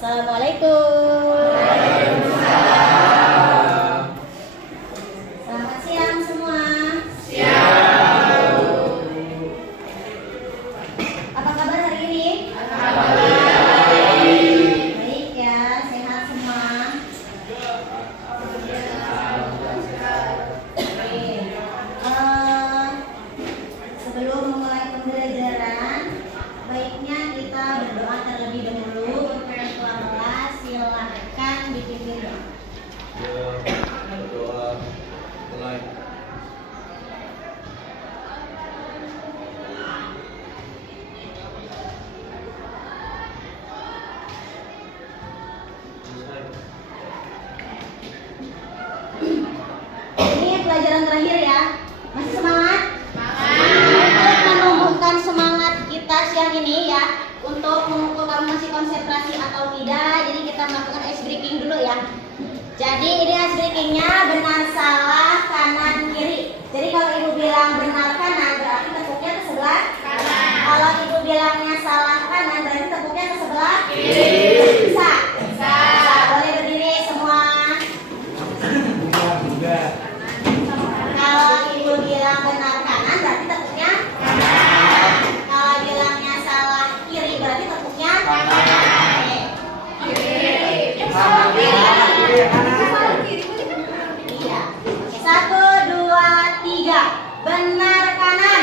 Assalamualaikum. Selamat siang semua. Siang. Apa kabar hari ini? Baik ya, sehat semua. Oke. Sebelum memulai pembelajaran, baiknya kita berdoa terlebih dahulu. Untuk ketua kelas silahkan dipimpin doa. Berdoa mulai. Ini pelajaran terakhir ya. Masih semangat? Untuk menumbuhkan semangat kita siang ini ya, untuk mengukur kamu masih konsentrasi atau tidak, jadi kita melakukan ice breaking dulu ya. Jadi ini ice breakingnya benar salah kanan kiri. Jadi kalau ibu bilang benar kanan berarti tepuknya ke sebelah kanan. Kalau ibu bilangnya salah kanan berarti tepuknya ke sebelah kiri. Bisa? Bisa. Boleh berdiri semua. Kalau ibu bilang benar kanan berarti tepuknya kanan. Kalau bilangnya salah kiri berarti tepuknya kanan. Kiri. Salah kiri. Iya. Oke, 1, 2, 3. Benar kanan.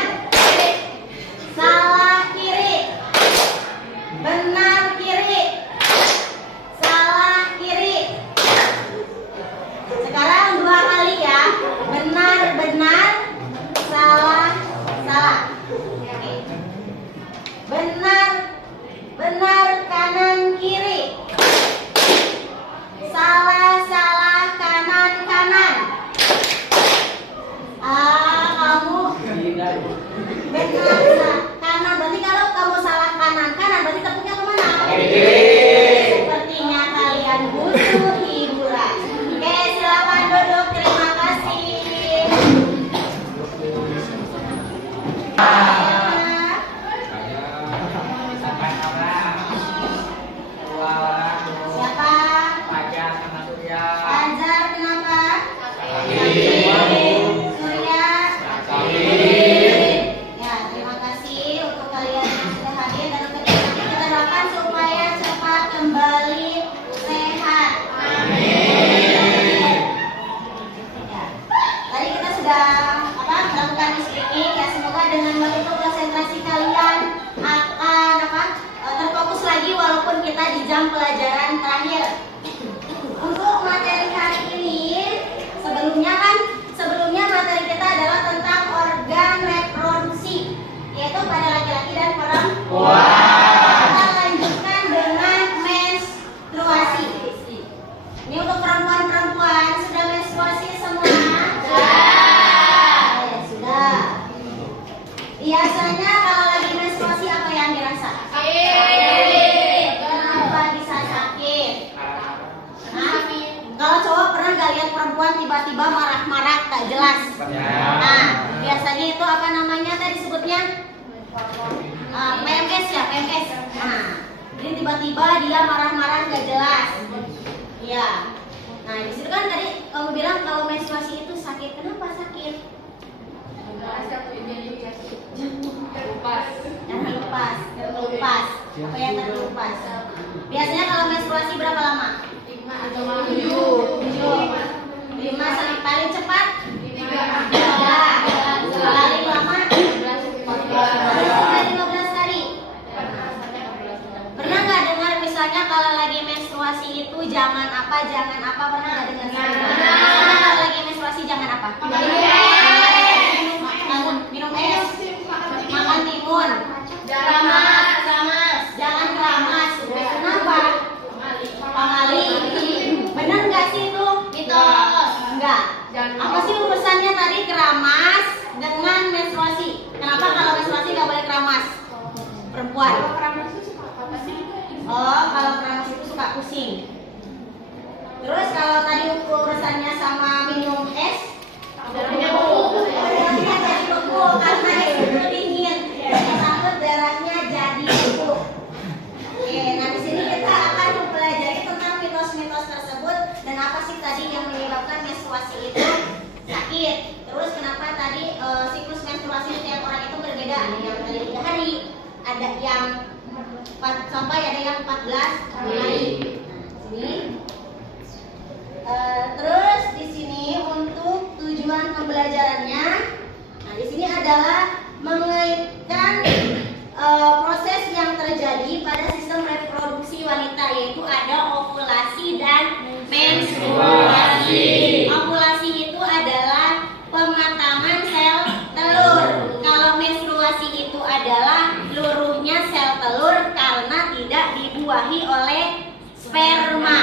Salah kiri. Benar kiri. Salah kiri. Sekarang 2 kali ya. Benar, benar. Salah, salah. Oke. Benar, benar, kanan, kiri. Salah, salah, kanan, kanan. Kamu benar, salah. Kanan berarti kalau kamu salah kanan, kanan berarti tepuknya kemana? Sepertinya kalian butuh hiburan. Oke, silakan duduk. Terima kasih. Siapa? Fajar, kenapa? Surya? Ya, terima kasih untuk kalian yang sudah hadir dan untuk kita doakan supaya cepat kembali sehat. Amin. Ya, tadi kita sudah melakukan speaking ya, semoga dengan begitu konsentrasi kalian akan terfokus lagi walaupun kita di jam pelajaran terakhir. Untuk materi hari ini, sebelumnya materi kita adalah tentang organ reproduksi, yaitu pada laki-laki dan perempuan. Kita lanjutkan dengan menstruasi. Ini untuk perempuan-perempuan sudah menstruasi semua? Sudah. Biasanya kalau lagi menstruasi apa yang dirasa? Kenapa bisa sakit? Kalau cowok pernah gak lihat perempuan tiba-tiba marah-marah tak jelas? Nah, biasanya itu apa namanya tadi disebutnya? PMS ya, PMS. Nah, jadi tiba-tiba dia marah-marah gak jelas. Iya. Nah, di situ kan tadi kamu bilang kalau menstruasi itu sakit. Kenapa sakit? Terkelupas. Apa yang terkelupas? Biasanya kalau menstruasi berapa lama? 7. 5 sampai paling cepat? 3. Paling lama? 15 kali. Pernah nggak dengar misalnya kalau lagi menstruasi itu jangan apa pernah nggak dengar? Misalnya kalau lagi menstruasi jangan apa? Minum es, makan timun, jangan keramas. Kenapa? Pamali. Benar nggak sih itu? Enggak. Apa sih pesannya tadi keramas dengan menstruasi? Kenapa kalau menstruasi nggak boleh keramas? Perempuan. Oh, kalau keramas itu suka pusing. Terus kalau tadi urusannya sama minum es, jadi beku karena es itu dingin, takut darahnya jadi beku. Oke, nah di sini kita akan mempelajari menstruasi itu sakit. Terus kenapa tadi siklus menstruasi setiap orang itu berbeda? Ada yang tadi 3 hari, ada yang 4 sampai ada yang 14 hari. Nah, sini. Terus di sini untuk tujuan pembelajarannya, nah di sini adalah mengaitkan proses yang terjadi pada sistem reproduksi wanita, yaitu ada ovulasi dan menstruasi. Ovulasi itu adalah pematangan sel telur. Kalau menstruasi itu adalah luruhnya sel telur karena tidak dibuahi oleh sperma.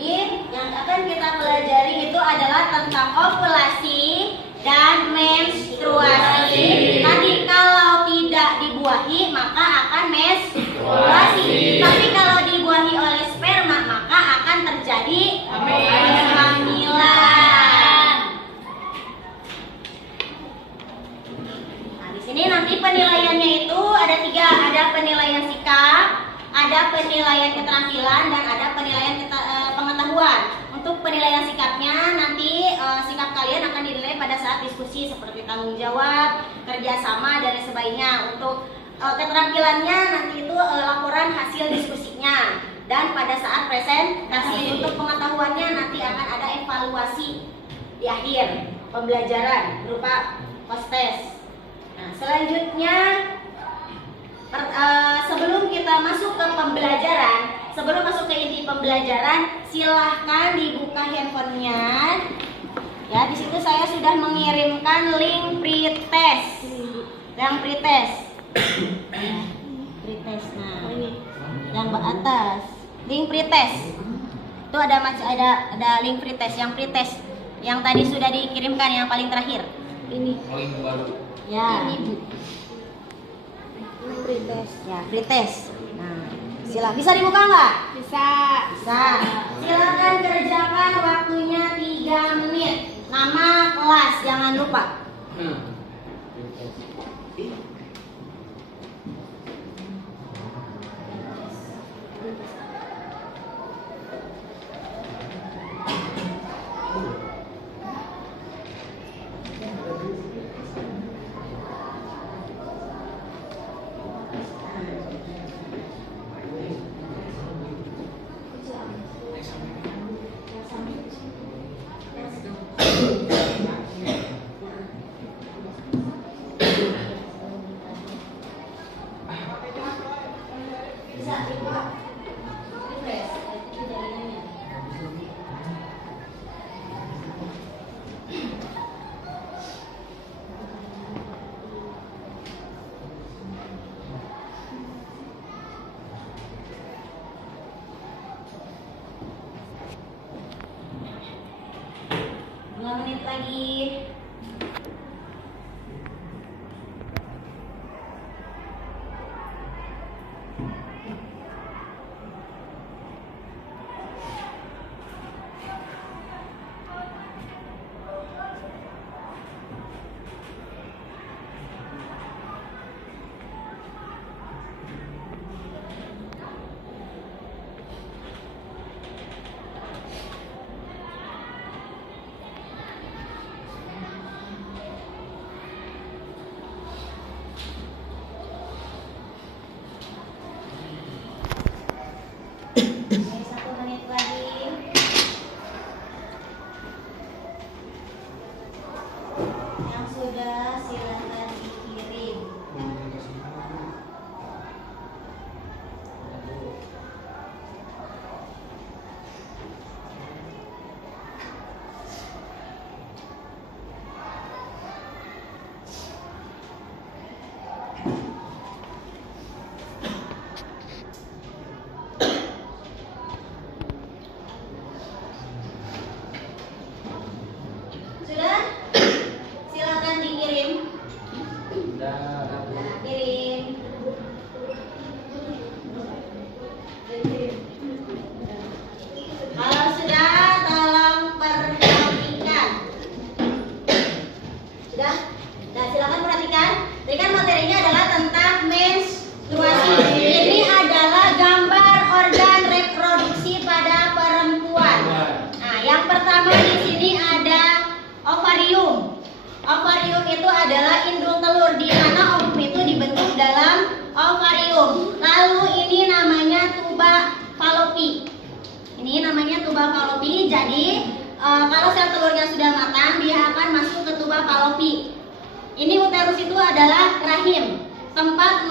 Jadi yang akan kita pelajari itu adalah tentang ovulasi dan menstruasi. Tadi kalau tidak dibuahi maka akan menstruasi. Tapi kalau dibuahi oleh sperma maka akan terjadi kehamilan. Nah, di sini nanti penilaiannya itu ada 3, ada penilaian sikap, ada penilaian keterampilan, dan ada penilaian pengetahuan. Untuk penilaian sikapnya nanti sikap kalian akan dinilai pada saat diskusi seperti tanggung jawab, kerjasama, dan sebagainya. Untuk keterampilannya nanti itu laporan hasil diskusinya, dan pada saat presentasi. Untuk pengetahuannya nanti akan ada evaluasi di akhir pembelajaran berupa post-test. Nah, selanjutnya sebelum kita masuk ke pembelajaran, sebelum masuk ke inti pembelajaran, silahkan dibuka handphonenya. Ya, di situ saya sudah mengirimkan link pretest. Yang pretest. Pretest. Nah, yang atas. Link pretest. Itu ada link pretest, yang pretest. Yang tadi sudah dikirimkan yang paling terakhir. Ini. Link baru. Ya. Ini, Bu. Pretest. Ya, pretest. Nah, bisa dibuka nggak? Bisa. Silakan kerjakan, waktunya 3 menit. Nama kelas jangan lupa. Menit lagi.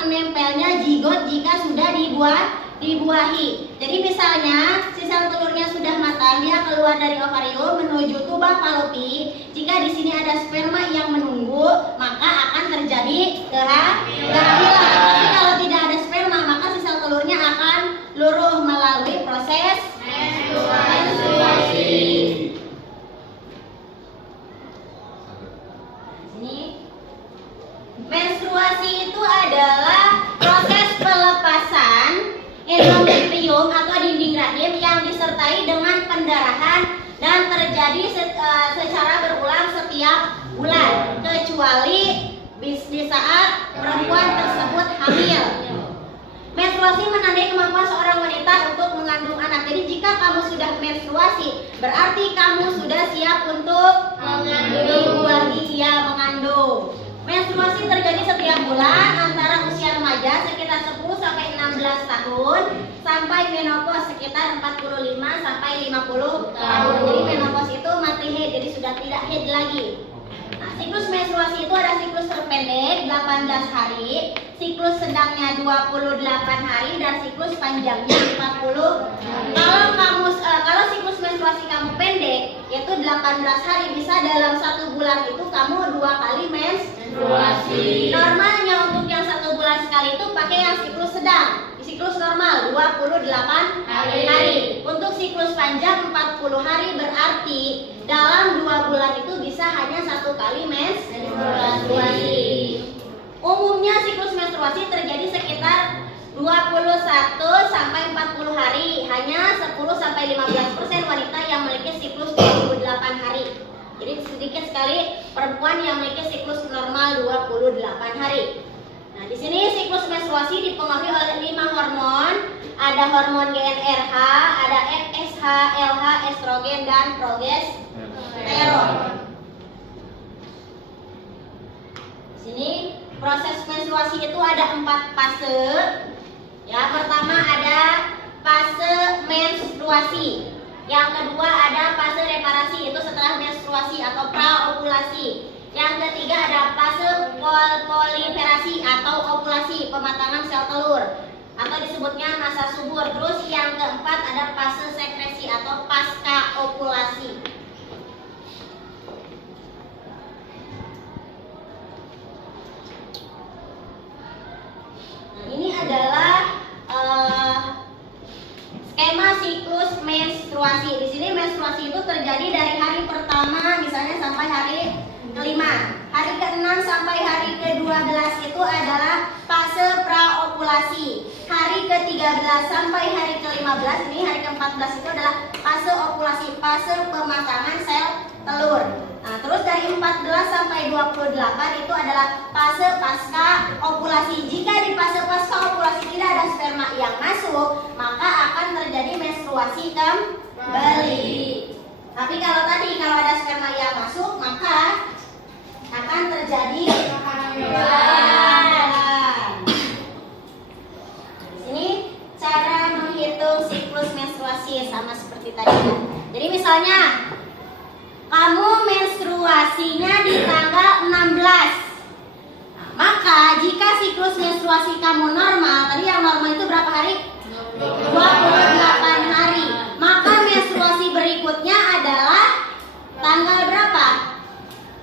menempelnya zigot jika sudah dibuahi. Jadi misalnya si sel telurnya sudah matang, dia keluar dari ovarium menuju tuba Fallopi. Jika di sini ada sperma yang menunggu, maka akan terjadi kehamilan. Tapi kalau tidak ada sperma, maka si sel telurnya akan luruh melalui proses menstruasi. Menstruasi itu adalah proses pelepasan endometrium atau dinding rahim yang disertai dengan pendarahan dan terjadi secara berulang setiap bulan, kecuali di saat perempuan tersebut hamil. Menstruasi menandai kemampuan seorang wanita untuk mengandung anak. Jadi jika kamu sudah menstruasi, berarti kamu sudah siap untuk mengandung. Menstruasi terjadi setiap bulan antara usia remaja sekitar 10 sampai 16 tahun sampai menopause sekitar 45 sampai 50 tahun. Jadi menopause itu mati haid, jadi sudah tidak haid lagi. Nah, siklus menstruasi itu ada siklus terpendek 18 hari, siklus sedangnya 28 hari dan siklus panjangnya 40. Kalau siklus menstruasi kamu pendek yaitu 18 hari, bisa dalam 1 bulan itu kamu 2 kali menstruasi. Normalnya untuk yang 1 bulan sekali itu pakai yang siklus sedang. Siklus normal 28 hari. Untuk siklus panjang 40 hari, berarti dalam 2 bulan itu bisa hanya 1 kali menstruasi. Umumnya siklus menstruasi terjadi sekitar 21 sampai 40 hari. Hanya 10 sampai 15% wanita yang memiliki siklus 28 hari. Jadi sedikit sekali perempuan yang memiliki siklus normal 28 hari. Nah, di sini siklus menstruasi dipengaruhi oleh 5 hormon. Ada hormon GnRH, ada FSH, LH, estrogen dan progesteron. Di sini proses menstruasi itu ada 4 fase. Ya, pertama ada fase menstruasi. Yang kedua ada fase reparasi, itu setelah menstruasi atau praovulasi. Yang ketiga ada fase proliferasi atau ovulasi, pematangan sel telur atau disebutnya masa subur. Terus yang keempat ada fase sekresi atau pasca ovulasi. Nah, ini adalah skema siklus menstruasi. Di sini menstruasi itu terjadi dari hari pertama misalnya sampai hari kelima. Hari ke-6 sampai hari ke-12 itu adalah fase praovulasi. Hari ke-13 sampai hari ke-15, ini hari ke-14 itu adalah fase ovulasi, fase pematangan sel telur. Nah, terus dari 14 sampai 28 itu adalah fase pasca ovulasi. Jika di fase pasca ovulasi tidak ada sperma yang masuk, maka akan terjadi menstruasi kembali. Tapi kalau ada sperma yang masuk, maka akan terjadi kehamilan. Di sini cara menghitung siklus menstruasi sama seperti tadi. Jadi misalnya kamu menstruasinya di tanggal 16. Nah, maka jika siklus menstruasi kamu normal, tadi yang normal itu berapa hari? 28 hari. Maka menstruasi berikutnya adalah tanggal berapa?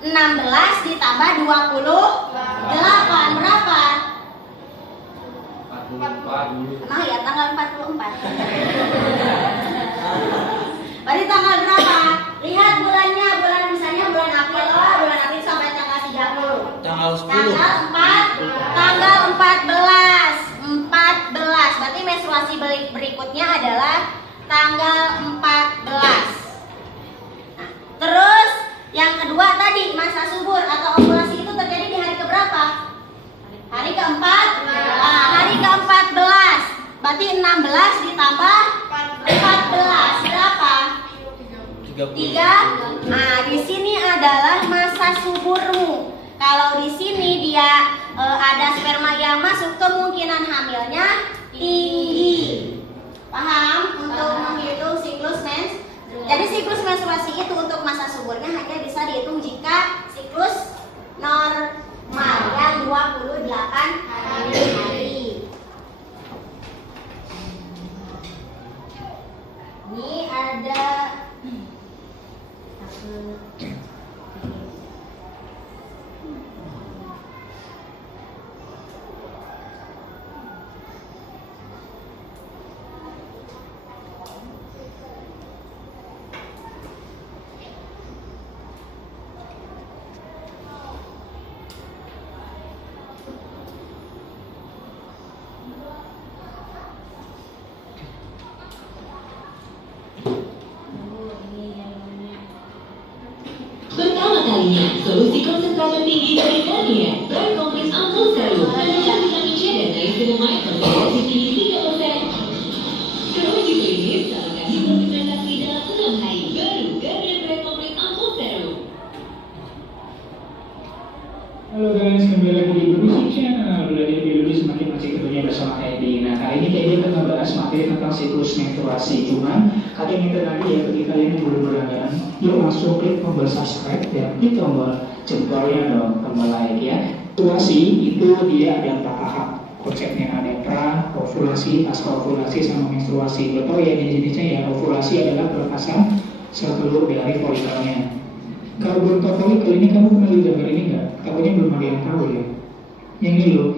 16 ditambah 28 berapa? 44. Emang ya tanggal 44. Berarti tanggal berapa? Lihat bulannya, misalnya bulan April, bulan April sampai tanggal 30. Tanggal 10. Tanggal 14. Berarti menstruasi berikutnya adalah tanggal 14. Nah, terus yang kedua tadi masa subur atau ovulasi itu terjadi di hari keberapa? Hari ke-4. Nah, hari ke-14. Berarti 16 ditambah 14 berapa? 3. Nah, di sini adalah masa suburmu. Kalau di sini dia ada sperma yang masuk, kemungkinan hamilnya tinggi. Paham? Untuk menghitung siklus menstruasi. Jadi siklus menstruasi itu untuk masa suburnya hanya bisa dihitung jika siklus normal yang 28 hari. loh. Vitamin C dan niacinamide berpotensi tinggi 3%. Kalau dipilih, salahkan hiperpigmentasi dalam 6 hari. Baru Garnier Bright Complete Ampoule Serum. Halo guys, kembali lagi di Budi Channel. Belajar biologi semakin masih tentunya bersama Edi. Nah, kali ini Edi akan membahas materi tentang siklus menstruasi. Cuman, kali ini lagi ya, bagi kalian yang belum berlangganan, yuk langsung klik tombol subscribe dan klik tombol jempolnya dong, tombol like ya. Menstruasi itu dia ada 4 tahap. Konsepnya ada pra, ovulasi, pasca ovulasi, sama menstruasi. Lo tau ya jenis-jenisnya ya, ovulasi adalah pelepasan sel telur dari folikelnya. Kalau belum tahu folikel ini, kamu pernah lihat gambar ini nggak? Takutnya belum ada yang tahu ya. Yang ini loh,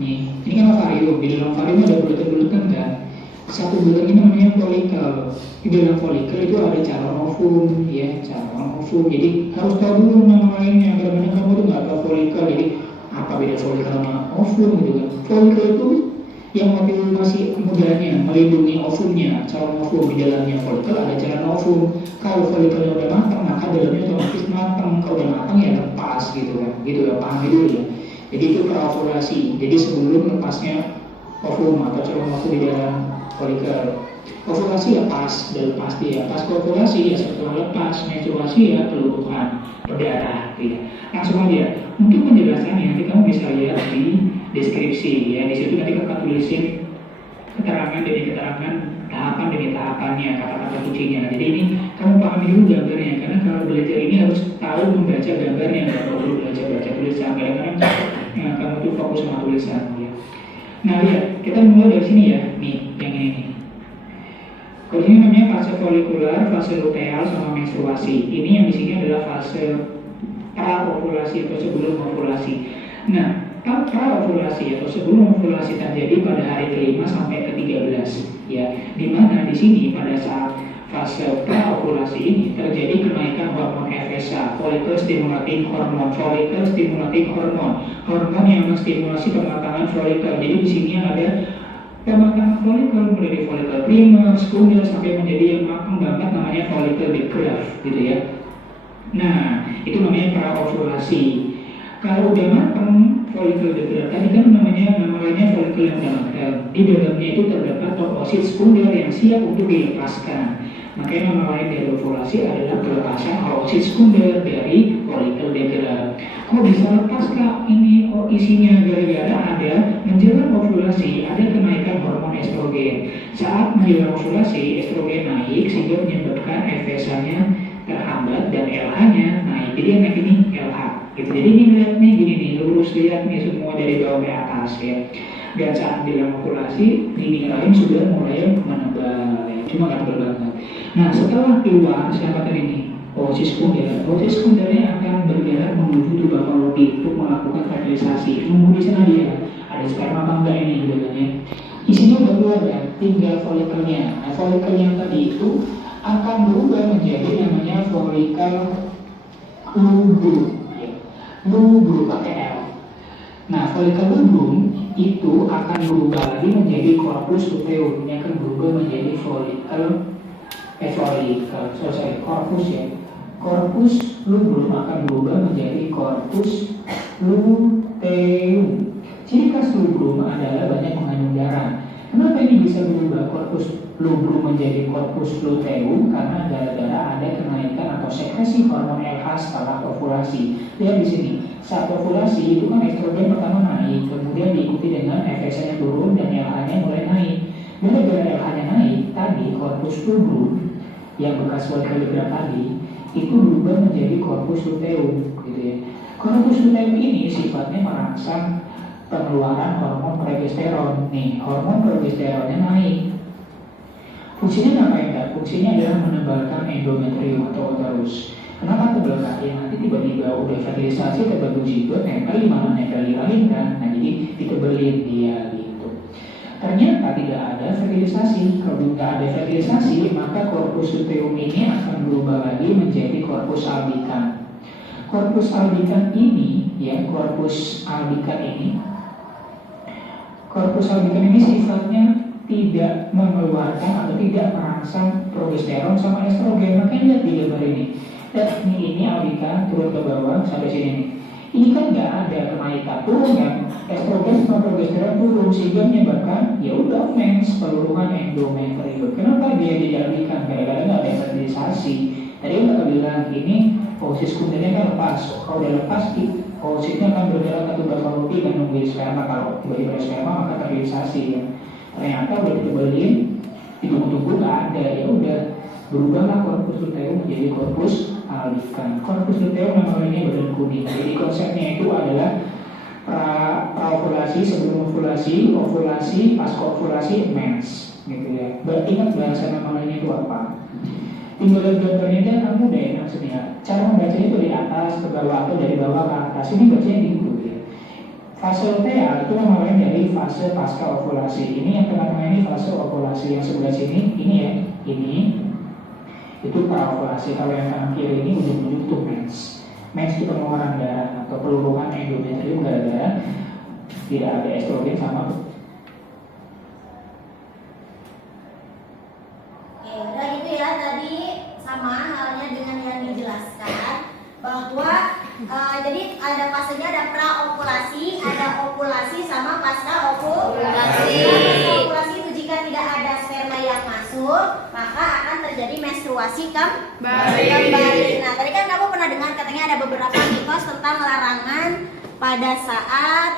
nih, ini kan ovarium. Di dalam ovarium ada bulatan-bulatan kan. Satu bulan ini namanya folikel. Di dalam folikel itu ada calon ovum, ya, calon ovum. Jadi harus tahu dulu nama lainnya. Kadang-kadang kamu tuh nggak tahu folikel, jadi apa beda folikel sama ovum gitu kan? Folikel itu yang waktu masih mudanya melindungi ovumnya, calon ovum. Di dalamnya folikel ada calon ovum. Kalau folikelnya udah matang, maka dalamnya otomatis matang. Kalau udah matang ya lepas gitu kan, gitu ya, pahami dulu ya. Jadi itu praovulasi. Jadi sebelum lepasnya ovum atau calon ovum di dalam folikel. Ovulasi ya pas, udah lepas dia. Pas ovulasi ya setelah lepas. Menstruasi ya peluruhan berdarah gitu. Langsung aja. Mungkin penjelasannya nanti kamu bisa lihat di deskripsi ya. Di situ nanti kakak tulisin keterangan demi keterangan, tahapan demi tahapannya, kata-kata kuncinya. Jadi ini kamu pahami dulu gambarnya, karena kalau belajar ini harus tahu membaca gambarnya, nggak perlu baca tulisan. Kadang-kadang kamu tuh fokus sama tulisan ya. Nah lihat, kita mulai dari sini ya, nih yang ini nih. Kalau ini namanya fase folikular, fase luteal, sama menstruasi. Ini yang di sini adalah fase pra-ovulasi atau sebelum ovulasi. Nah, pra-ovulasi atau sebelum ovulasi terjadi pada hari ke-5 sampai ke-13 ya. Di mana di sini pada saat fase pra-ovulasi ini terjadi kenaikan hormon FSH, follicle stimulating hormone, follicle stimulating hormone, hormon yang menstimulasi pematangan follicle. Jadi di sini ada pematangan follicle mulai dari follicle primer, sekunder sampai menjadi yang matang banget namanya follicle decreve gitu ya. Nah, itu namanya pra-ovulasi. Kalau udah matang folikel decreve, tadi kan namanya folikel yang udah matang. Di dalamnya itu terdapat oosit sekunder yang siap untuk dilepaskan. Makanya nama lain dari ovulasi adalah pelepasan oosit sekunder dari folikel decreve. Kok bisa lepas kak? Ini isinya gara-gara ada menjelang ovulasi ada kenaikan hormon estrogen. Saat menjelang ovulasi estrogen naik sehingga menyebabkan FSH-nya terhambat dan LH-nya naik. Jadi yang naik ini LH gitu. Jadi ini lihat nih gini nih, lurus lihat nih semua dari bawah ke atas ya. Dan saat dalam ovulasi dinding rahim sudah mulai menebal ya. Cuma nggak tebal banget. Nah setelah keluar siapa tadi nih? Oosit sekunder. Oosit sekundernya akan bergerak menuju tuba fallopi untuk melakukan fertilisasi. Nunggu di sana dia. Ada sperma apa enggak ini gitu kan ya. Isinya udah keluar ya, tinggal folikelnya. Nah folikel yang tadi itu akan berubah menjadi namanya folikel lubrum ya. Lubrum pakai L. Nah folikel lubrum itu akan berubah lagi menjadi corpus luteum, yang akan berubah menjadi corpus ya. Corpus lubrum akan berubah menjadi corpus luteum. Ciri khas lubrum adalah banyak mengandung darah. Kenapa ini bisa berubah corpus lubrum menjadi corpus luteum? Karena gara-gara ada kenaikan atau sekresi hormon LH setelah ovulasi. Lihat di sini, saat ovulasi itu kan estrogen pertama naik, kemudian diikuti dengan FSH-nya turun dan LH-nya mulai naik. Gara-gara LH-nya naik, tadi corpus lubrum yang bekas folikel decreve tadi itu berubah menjadi corpus luteum, gitu ya. Corpus luteum ini sifatnya merangsang pengeluaran hormon progesteron. Nih, hormon progesteronnya naik. Fungsinya apa ya? Fungsinya adalah menebalkan endometrium atau uterus. Kenapa tebal kak? Ya nanti tiba-tiba udah fertilisasi terbentuk zigot, nempel di mana nempel di rahim kan? Nah jadi ditebelin dia gitu. Ternyata tidak ada fertilisasi. Kalau tidak ada fertilisasi, maka corpus luteum ini akan berubah lagi menjadi corpus albican. Corpus albican ini, ya corpus albican ini sifatnya tidak mengeluarkan atau tidak merangsang progesteron sama estrogen. Makanya lihat di gambar ini. Dan ini albican turun ke bawah sampai sini nih. Ini kan nggak ada kenaikan turunnya, estrogen sama progesteron turun sehingga menyebabkan ya udah mens, peluruhan endometrium. Kenapa dia dialihkan? Gara-gara nggak ada fertilisasi. Tadi udah bilang ini oosit kuntilnya kan lepas. Kalau udah lepas, oositnya akan berjalan ke tubuh fallopi dan nungguin sperma. Kalau tiba-tiba sperma maka fertilisasi ya. Ternyata udah ditebelin, ditunggu-tunggu nggak ada, ya udah berubahlah korpus luteum menjadi korpus albicans. Korpus luteum namanya badan kuning. Jadi konsepnya itu adalah praovulasi, sebelum ovulasi, pasca ovulasi, mens, gitu ya. Berarti ingat bahasa namanya itu apa? Tinggal gambarnya dia kamu udah enak sebenarnya. Cara membacanya itu dari atas ke bawah atau dari bawah ke atas. Ini bacanya gitu ya. Fase luteal itu namanya dari fase pasca ovulasi. Ini yang tengah-tengah ini fase ovulasi. Yang sebelah sini ini ya, ini itu praovulasi. Kalau yang kanan kiri ini ujung-ujung itu mens. Mens itu pengeluaran darah atau peluruhan endometrium gara-gara tidak ada estrogen sama. Oke, udah gitu ya, tadi sama halnya dengan yang dijelaskan bahwa jadi ada fasenya, ada praovulasi, ada ovulasi sama pasca ovulasi. Pasca ovulasi itu jika tidak ada sperma yang masuk, maka akan terjadi menstruasi kembali. Nah, tadi kan kamu pernah dengar katanya ada beberapa mitos tentang larangan pada saat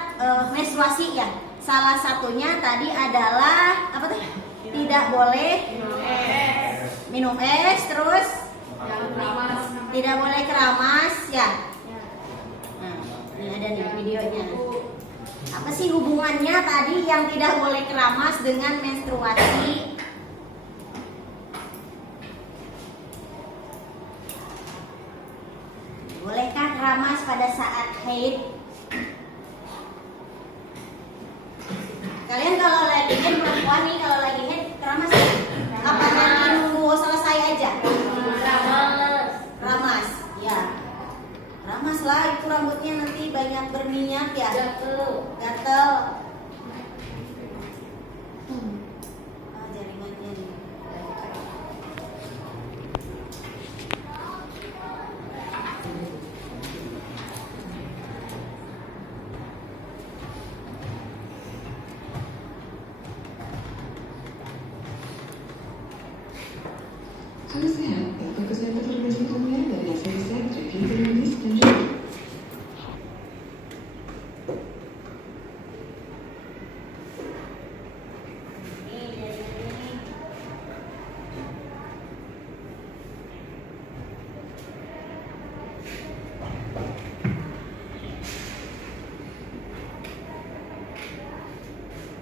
menstruasi ya. Salah satunya tadi adalah apa tuh? Tidak boleh minum es, terus tidak boleh keramas ya. Nah, ini ada nih videonya. Apa sih hubungannya tadi yang tidak boleh keramas dengan menstruasi? Bolehkah keramas pada saat haid? Kalian kalau lagi haid, perempuan nih kalau lagi haid keramas ya? Apa nanti nunggu selesai aja? Keramas, ya. Keramas lah, itu rambutnya nanti banyak berminyak ya. Gatel. Jaringannya nih. Halo sehat, fokus dan terbaik semuanya dari hasil riset, review, penulis, dan jurnal.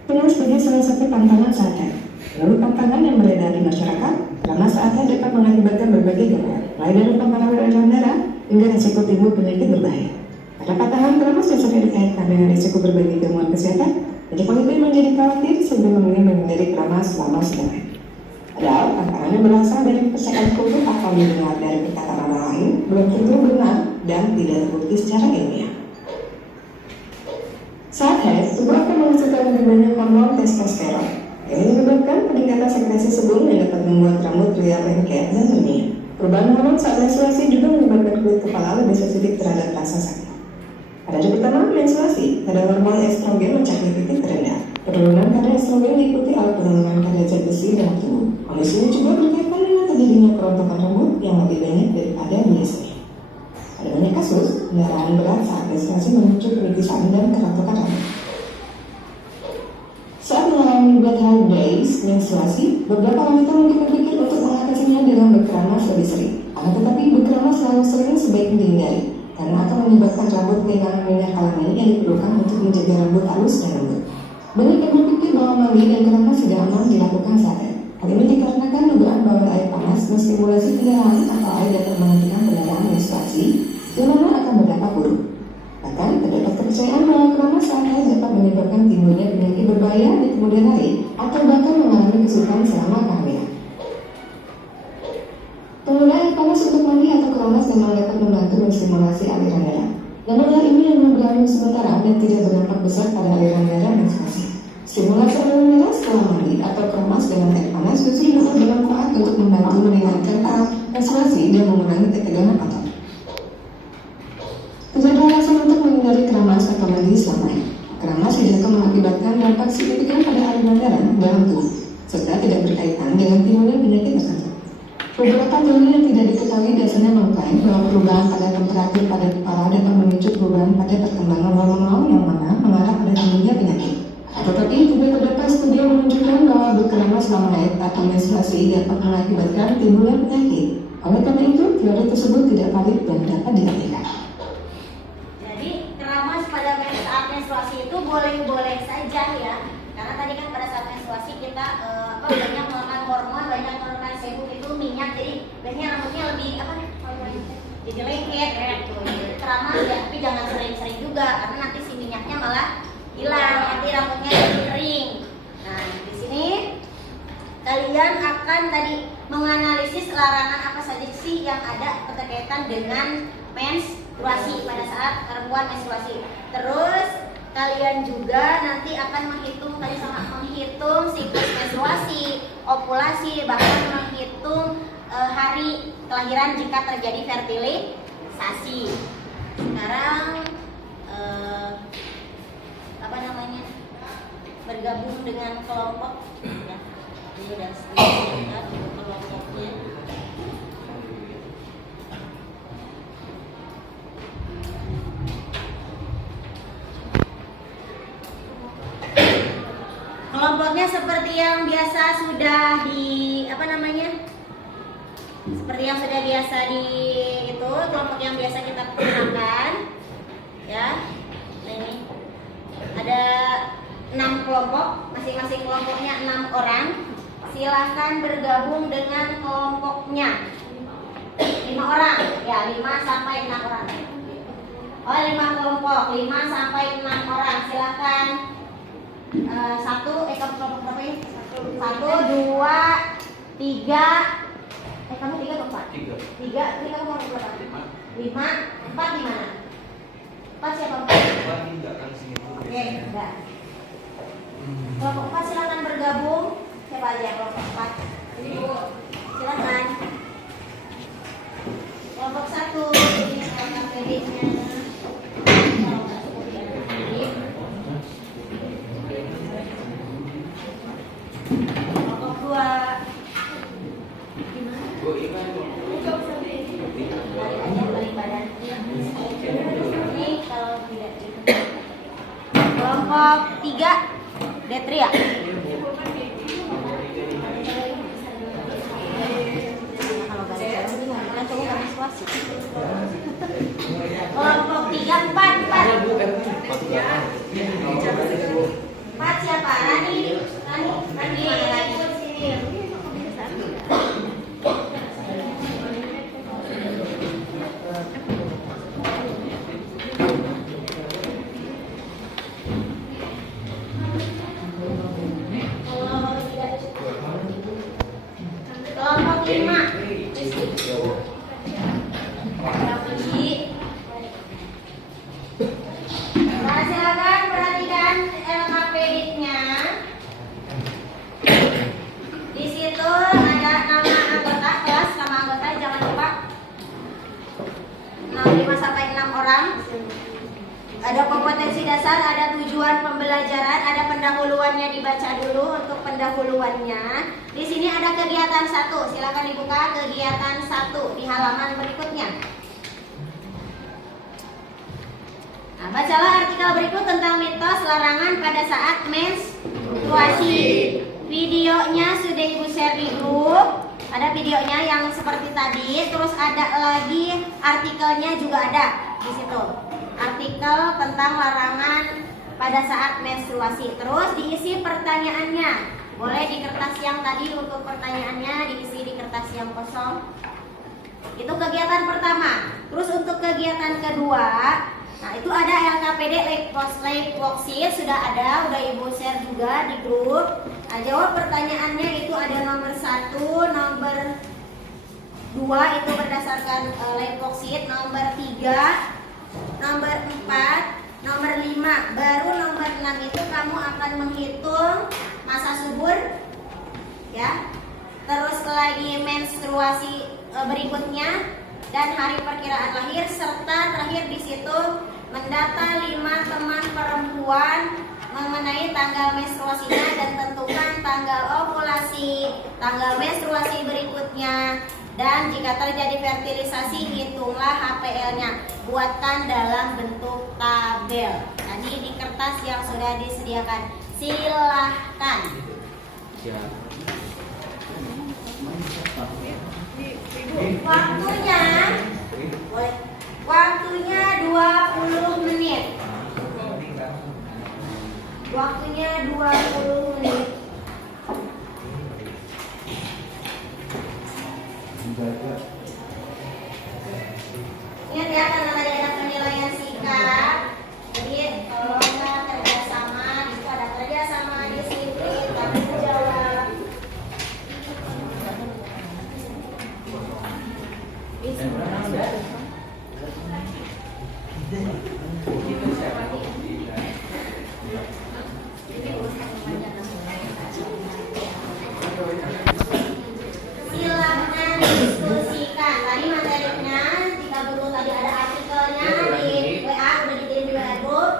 Dengan sebagai salah satu pantangan saat haid. Menurut pantangan yang beredar di masyarakat, karena saat haid dapat mengakibatkan berbagai gangguan, mulai dari pengaruh aliran darah hingga risiko timbul penyakit berbahaya. Pada pantangan keramas yang sering dikaitkan dengan risiko berbagai gangguan kesehatan, jadi pemimpin menjadi khawatir sehingga memilih menghindari keramas selama sedang haid. Padahal pantangannya berasal dari percakapan kultur atau didengar dari perkataan orang lain, belum tentu benar dan tidak terbukti secara ilmiah. Saat haid, tubuh akan menghasilkan lebih banyak hormon testosteron. Ini menyebabkan peningkatan sekresi sebum yang dapat membuat rambut terlihat lengket dan berminyak. Perubahan hormon saat menstruasi juga menyebabkan kulit kepala lebih sensitif terhadap rasa sakit. Pada titik pertama menstruasi, kadar hormon estrogen mencapai titik terendah. Penurunan kadar estrogen diikuti oleh penurunan kadar zat besi dalam tubuh. Kondisi ini juga berkaitan dengan terjadinya kerontokan rambut yang lebih banyak daripada biasanya. Pada banyak kasus, pendarahan berat saat menstruasi memicu penipisan dan kerontokan rambut. Saat mengalami bad hair days menstruasi, beberapa wanita mungkin berpikir untuk mengatasinya dengan berkeramas lebih sering. Akan tetapi berkeramas selalu sering sebaiknya dihindari, karena akan menyebabkan rambut kehilangan minyak alami yang diperlukan untuk menjaga rambut halus dan lembut. Banyak yang berpikir bahwa mandi dan keramas tidak aman dilakukan saat haid. Hal ini dikarenakan dugaan bahwa air panas menstimulasi pendarahan atau air dapat menghentikan pendarahan menstruasi, yang mana akan berdampak buruk. Bahkan terdapat kepercayaan bahwa keramas saat haid dapat menyebabkan timbulnya penyakit berbahaya di kemudian hari atau bahkan mengalami kesulitan selama kehamilan. Penggunaan air panas untuk mandi atau keramas memang dapat membantu menstimulasi aliran darah. Namun hal ini hanya berlangsung sementara dan tidak berdampak besar pada aliran darah menstruasi. Stimulasi aliran darah setelah mandi atau keramas dengan air panas justru dapat bermanfaat untuk membantu meningkatkan tahap menstruasi dan mengurangi ketegangan otot. Tidak ada alasan untuk keramas atau mandi selama haid. Keramas dijaga mengakibatkan dampak signifikan pada aliran darah dalam tubuh, serta tidak berkaitan dengan timbulnya penyakit tertentu. Beberapa teori yang tidak diketahui dasarnya mengklaim bahwa perubahan pada temperatur pada kepala dapat memicu perubahan pada perkembangan hormonal yang mana mengarah pada timbulnya penyakit. Tetapi juga terdapat studi yang menunjukkan bahwa berkeramas selama haid atau menstruasi dapat mengakibatkan timbulnya penyakit. Oleh karena itu, teori tersebut tidak valid dan dapat dihentikan. Jadi keramas pada saat menstruasi itu boleh-boleh saja ya, karena tadi kan pada saat menstruasi kita banyak mengeluarkan hormon, banyak mengeluarkan sebum itu minyak, jadi biasanya rambutnya lebih jadi lengket gitu. Jadi keramas ya, tapi jangan sering-sering juga karena nanti si minyaknya malah hilang, nanti rambutnya jadi kering. Nah di sini kalian akan tadi menganalisis larangan apa saja sih yang ada berkaitan dengan menstruasi pada saat perempuan menstruasi. Terus kalian juga nanti akan menghitung siklus menstruasi, ovulasi, bahkan menghitung hari kelahiran jika terjadi fertilisasi. Sekarang bergabung dengan kelompok ya. Ini udah sedikit kelompoknya. Kelompoknya seperti yang biasa sudah seperti yang sudah biasa itu kelompok yang biasa kita gunakan ya. Nah ini ada 6 kelompok, masing-masing kelompoknya 6 orang. Silahkan bergabung dengan kelompoknya 5 orang ya, 5 sampai 6 orang. 5 kelompok, 5 sampai 6 orang. Silahkan kelompok berapa ini? 1, 2, 3. Kamu 3 atau 4? 3 kamu berapa? 5, 4 di mana? 4 siapa? 4 enggak kan sini. Oke, enggak. Kelompok 4 silakan bergabung. Siapa aja kelompok 4? Ibu, silakan. Kelompok 1 ini LKPD-nya. Kelompok 2 ini kalau tidak kelompok 3 Detria. Kelompok 3 4 siapa? Rani ikut sini. Kelompok 5 Nah, silakan perhatikan LKPD-nya. Di situ ada nama anggota kelas, nama anggota jangan lupa 5 sampai 6 orang. Ada kompetensi dasar, ada tujuan pembelajaran, ada pendahuluannya dibaca dulu untuk pendahuluannya. Di sini ada kegiatan 1. Silakan dibuka kegiatan 1 di halaman berikutnya. Nah, bacalah artikel berikut tentang mitos larangan pada saat menstruasi. Videonya sudah Ibu share di grup. Ada videonya yang seperti tadi, terus ada lagi artikelnya juga ada di situ. Artikel tentang larangan pada saat menstruasi. Terus diisi pertanyaannya. Boleh di kertas yang tadi untuk pertanyaannya diisi di kertas yang kosong. Itu kegiatan pertama. Terus untuk kegiatan kedua, nah itu ada LKPD Lake Worksheet sudah ada, udah Ibu share juga di grup. Nah, jawab pertanyaannya itu ada nomor 1, nomor 2 itu berdasarkan Lake Worksheet, nomor 3, nomor 4, nomor 5. Baru nomor 6 itu kamu akan menghitung masa subur ya. Terus lagi menstruasi berikutnya dan hari perkiraan lahir, serta terakhir di situ Mendata 5 teman perempuan mengenai tanggal menstruasinya dan tentukan tanggal ovulasi, tanggal menstruasi berikutnya, dan jika terjadi fertilisasi hitunglah HPL-nya. Buatkan dalam bentuk tabel. Tadi di kertas yang sudah disediakan. Silahkan. Waktunya 20 menit. Waktunya 20 menit. Ingat ya, karena tadi ada penilaian sikap. Jadi tolonglah kerjasama. Di situ ada kerjasama, disiplin, tanggung jawab. Silahkan diskusikan. Tadi materinya, jika perlu tadi ada artikelnya di WA, udah dikirim di WA group.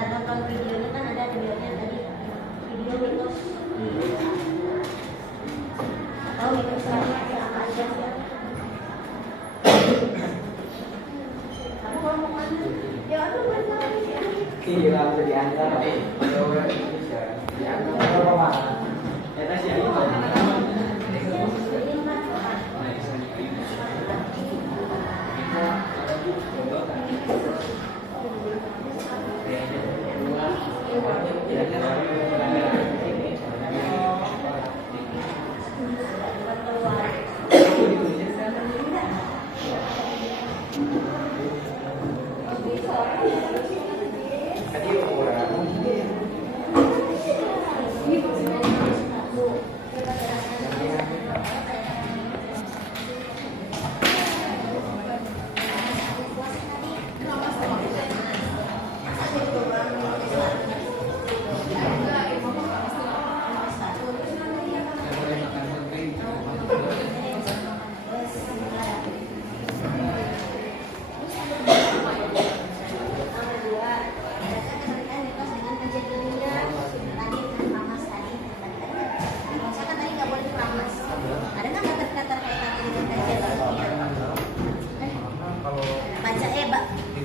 Ada nonton videonya kan ada videonya tadi. Video mitos. Atau mitos apa aja sih? Kamu mau kemana? Ya aduh benar. Iya, bisa diantar. Kalau bisa diantar ke mana? Ya nasi itu.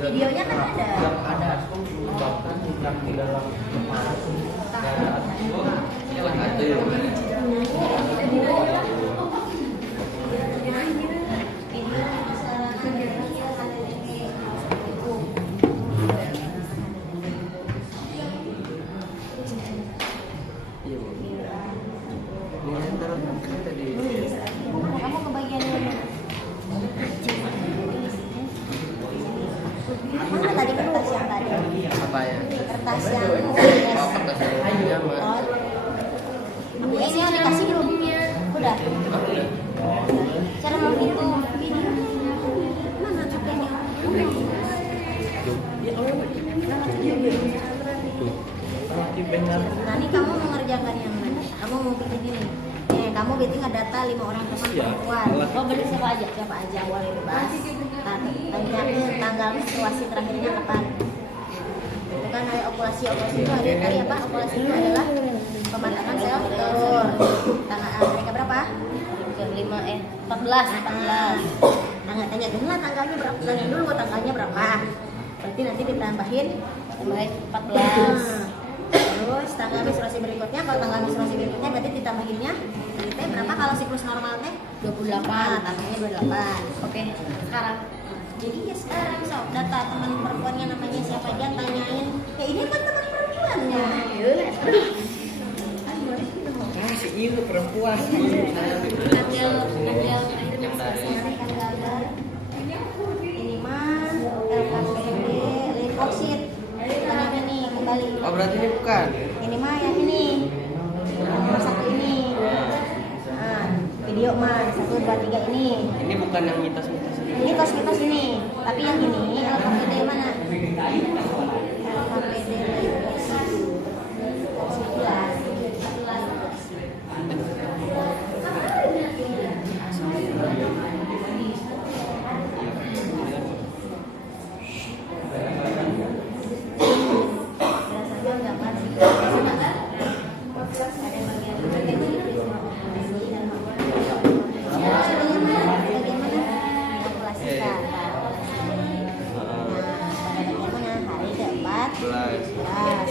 Videonya kan ada. Bahkan yang di dalam Kamu kebagian ini. Mana tadi kertas yang tadi? apa ya? Kertas yang Kertas yang ini yang dikasih belum? Udah. Cara menghitung mana capeknya? Nanti kamu mengerjakan yang mana? Kamu mau bikin ini. Kamu bikin data 5 orang teman perempuan. Oh, beli siapa aja? Siapa aja boleh bebas. Tanyain tanggal menstruasi terakhirnya kapan? Itu kan hari ovulasi itu hari apa? Ovulasi itu adalah pematangan sel telur. Tanggal berapa? 14. Tanya dulu lah tanggalnya berapa? Tanya dulu tanggalnya berapa? Berarti nanti ditambahin 14. Terus tanggal menstruasi berikutnya, kalau tanggal menstruasi berikutnya berarti ditambahinnya berapa kalau siklus normal teh? 28, tambahnya 28. Oke, sekarang. Jadi ya sekarang data teman perempuannya namanya siapa aja, tanyain. Ya ini kan teman perempuannya. Si itu perempuan. Tanggal oksid. Bukan yang ini kembali. Oh berarti ini bukan. Ini mah yang ini. Yang nomor 1 ini. Nah, video mah 1, 2, 3 ini. Ini bukan yang mitos-mitos ini. Mitos-mitos ini. Tapi yang ini LKPD mana? LKPD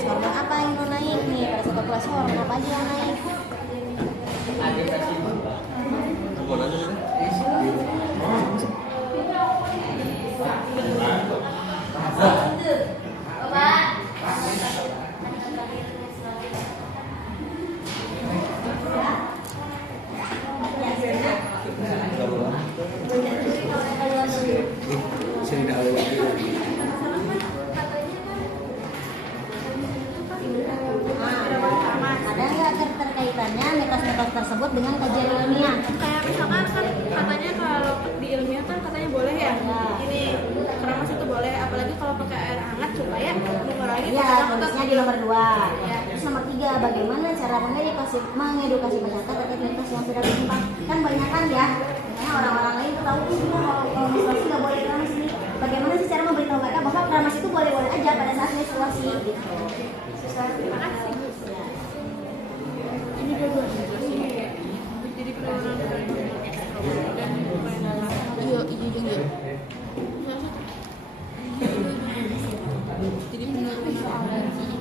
hormon apa yang mau naik nih? Pada saat populasi hormon apa aja yang naik? Ada nggak keterkaitannya mitos-mitos tersebut dengan kajian ilmiah? Kayak misalkan kan katanya kalau di ilmiah kan katanya boleh ya, ini keramas itu boleh, apalagi kalau pakai air hangat supaya mengurangi Iya, ketakutan. tulisnya di nomor 2. Terus nomor 3, bagaimana cara mengedukasi masyarakat terkait mitos yang sudah berkembang? Kan banyak kan ya, misalnya orang-orang lain tahu kalau menstruasi nggak boleh keramas ini. Bagaimana sih cara memberitahu mereka bahwa keramas itu boleh-boleh aja pada saat menstruasi gitu? Terima kasih Bu. Ini dua-duanya jadi penurunan dan iya jadi penurunan alergi.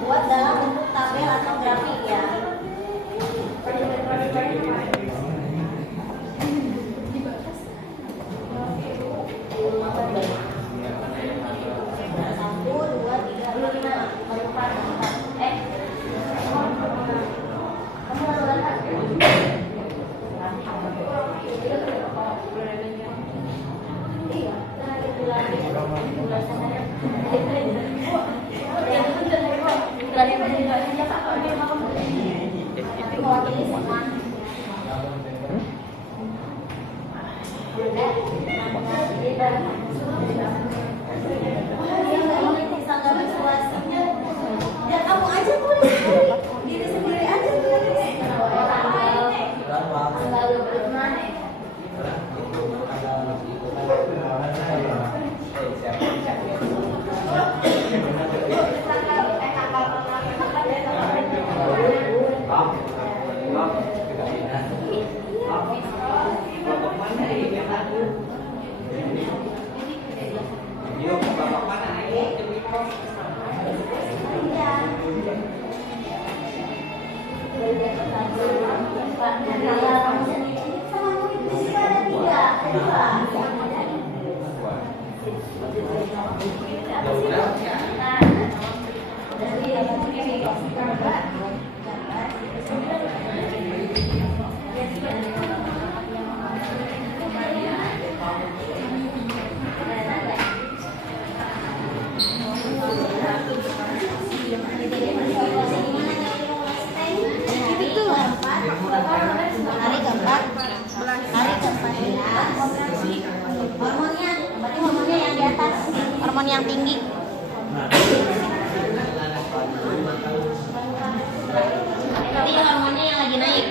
Buat dalam bentuk tabel atau grafik ya. Satu, dua, tiga, lima. Baru empat. Kamu baru berangkat? Iya. Ya kamu aja tulis diri sendiri aja tulis. Hormon yang tinggi. Jadi hormonnya yang lagi naik.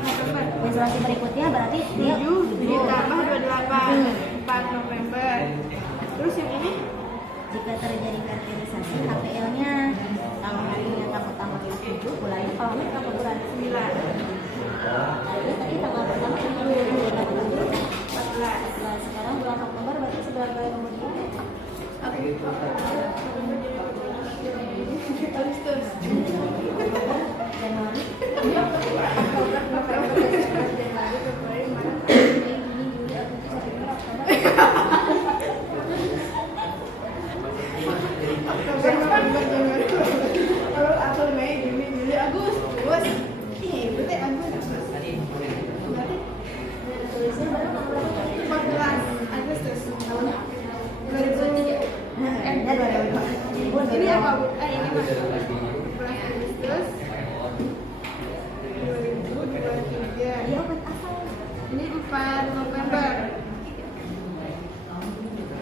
November. Menstruasi berikutnya berarti dia 7 ditambah 28 4 November. Terus yang ini jika terjadi fertilisasi HPL-nya tanggal harinya kamu tambah 7 bulannya kalau ini kamu bulan 9 tadi tanggal pertama tanggal 14 14 sekarang bulan Oktober berarti sebulan kemudian Agustus Januari November, Januari, April, Mei, Juni, Juli, Agustus. Ih, berarti Agustus. Berarti tulisnya baru tanggal berapa? 14 Agustus tahun 2003. Ya 2002. Ini apa Bu? Ini mah 14 Agustus 2023. Dia obat asal. Ini 4 November.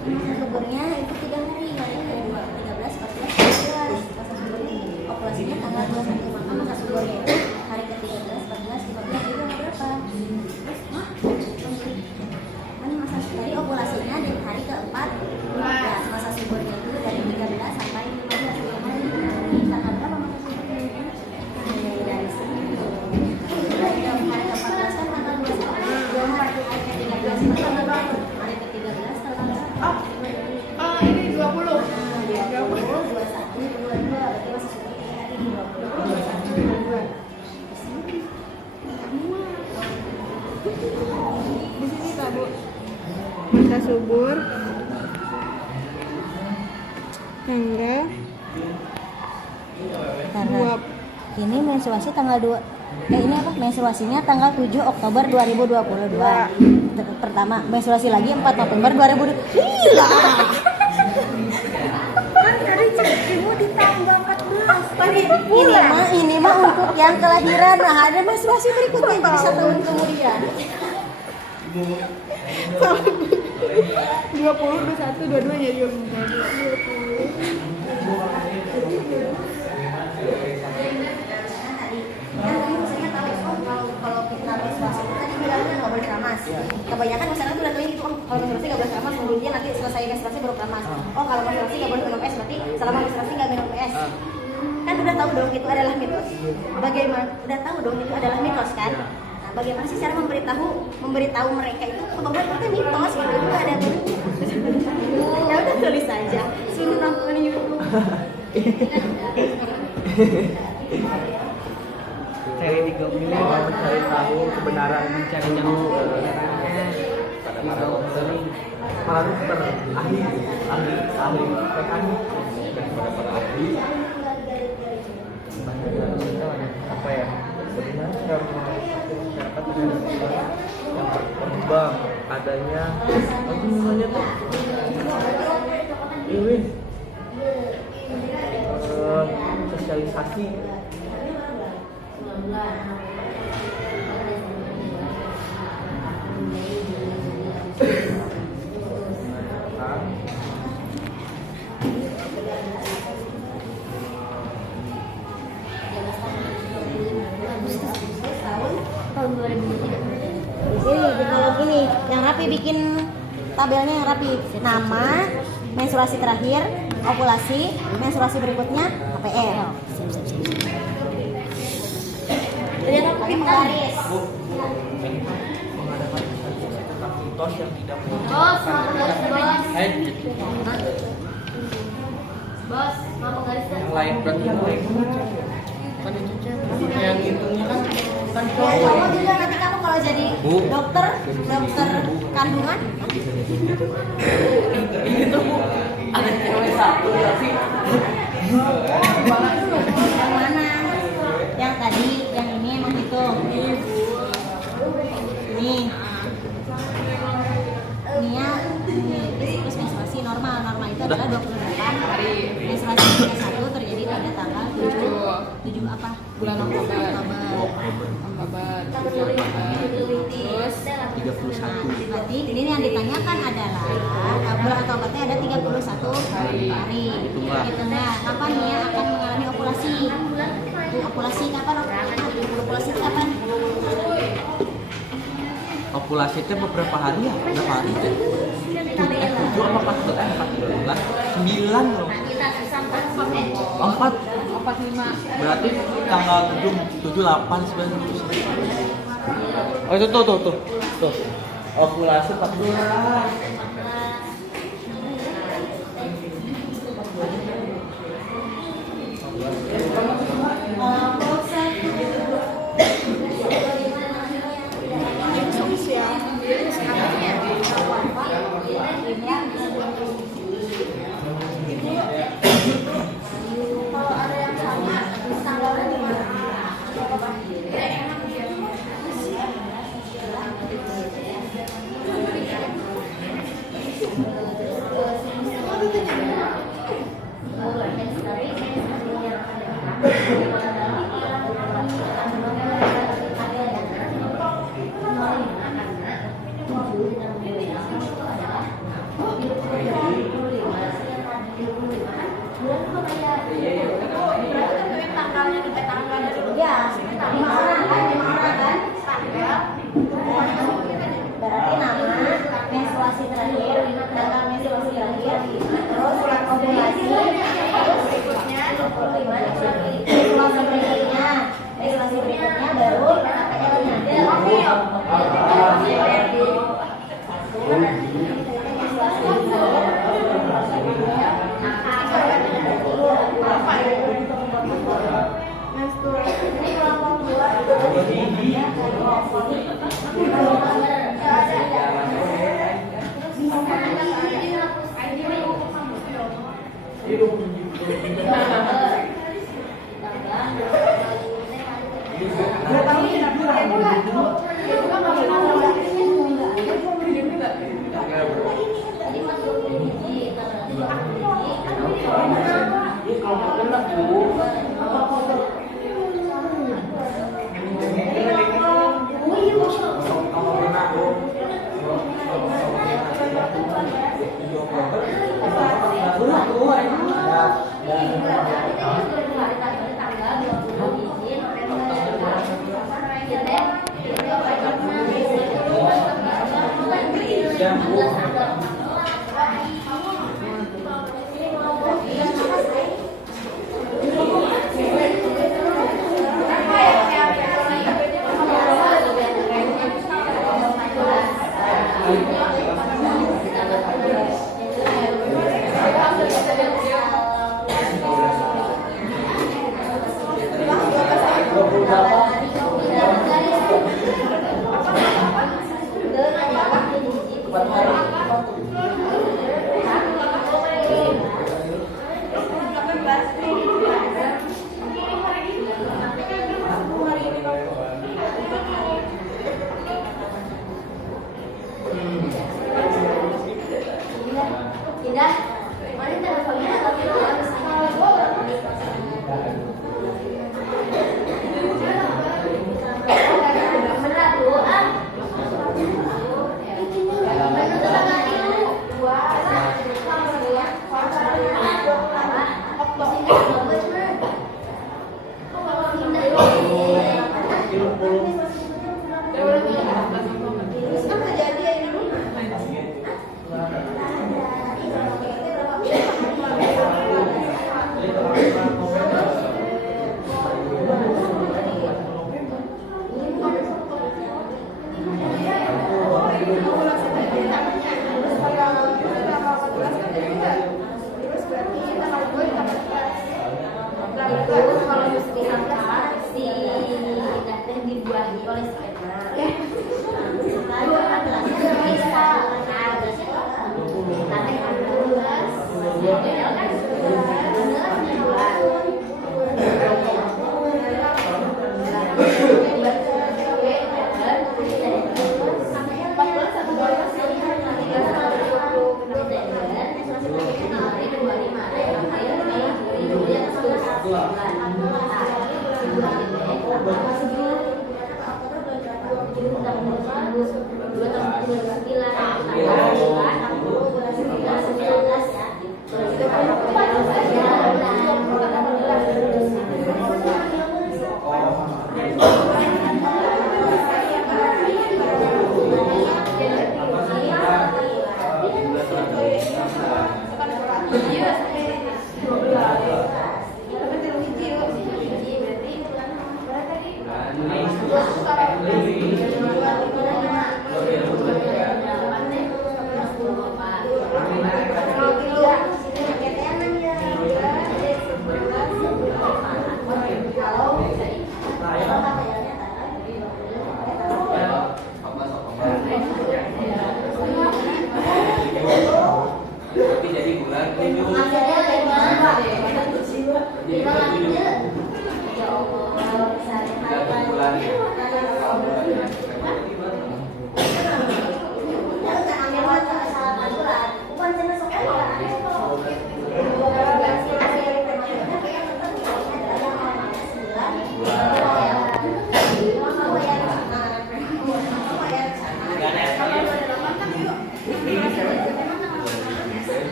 Masa suburnya itu 3 hari, hari kedua 13, 14, 15. Masa suburnya operasinya tanggal 21, maka masa suburnya itu hari ke-13, 14, 15 itu berapa? Hah? Kan masa tadi ovulasinya di hari ke-14, masa suburnya itu dari 13 sampai 15. Tanggal berapa masa suburnya? Dari sini. Hari ke-14 kan tanggal 21, hari ke-13 tanggal berapa? Hari ke-13 tanggal berapa? Oh, ini 20. 21, 22, berarti masih sudah hari 20, 22. Di sini Kak Bu. Masa subur. Tanggal Karena ini menstruasi tanggal 2 ini apa? Menstruasinya tanggal 7 Oktober 2022. Pertama, menstruasi lagi 4 November 2020. Gila. Kan tadi ibu di tanggal 14. Ini mah untuk yang kelahiran. Nah, ada menstruasi berikutnya jadi 1 tahun kemudian. 20, 21, 22 jadi 20. Kalau kita menstruasi itu tadi bilangnya nggak boleh keramas. Kebanyakan masyarakat udah tahu gitu, kalau menstruasi nggak boleh keramas, kemudian nanti selesai menstruasi baru keramas. Oh, kalau menstruasi nggak boleh minum es, berarti selama menstruasi nggak minum es. Kan udah tahu dong itu adalah mitos. Bagaimana? Udah tahu dong itu adalah mitos kan? Nah, bagaimana sih cara memberitahu mereka itu bahwa itu mitos gitu, itu nggak ada gurunya. Ya udah tulis aja, suruh nonton YouTube. Cari 3 mili mencari tahu kebenaran, mencari tahu kebenarannya pada para dokter, para dokter ahli kan dan para ahli apa ya sebenarnya masyarakat yang berkembang adanya apa namanya tuh ini sosialisasi tahun 2003. Di sini kalau gini, yang rapi bikin tabelnya yang rapi. Nama, menstruasi terakhir, ovulasi, menstruasi berikutnya, HPL. Lihat pakai penggaris. mengadakan tentang mitos yang tidak Bos, mau penggaris bos. Bos, mau penggaris yang lain berarti yang lain kan itu cewek yang hitungnya kan Kamu juga nanti kamu kalau jadi dokter kandungan. itu Bu ada cewek satu tapi Yang mana? Yang tadi, yang ini emang gitu. Nih. Ini ya, ini siklus menstruasi normal itu adalah 28 hari. Menstruasi 31 terjadi pada tanggal 7 apa? Bulan Oktober. Terus 31. Berarti ini yang ditanyakan adalah bulan Oktobernya ada 31 hari. Hitunglah kapan dia akan mengalami ovulasi. Ovulasi kapan? Ovulasi kapan? okulasi itu beberapa hari ya? Berapa hari teh? 7 apa 14? 9 loh. Kita susah 4. 4 berarti tanggal 7, 8, 9. Oh itu tuh. Okulasi 14. Kalau ada yang sama, tanggalnya di mana? Ya, 5 orang kan? Berarti nama, menstruasi terakhir, tanggal menstruasi terakhir, terus ovulasi, terus berikutnya 25, menstruasi berikutnya baru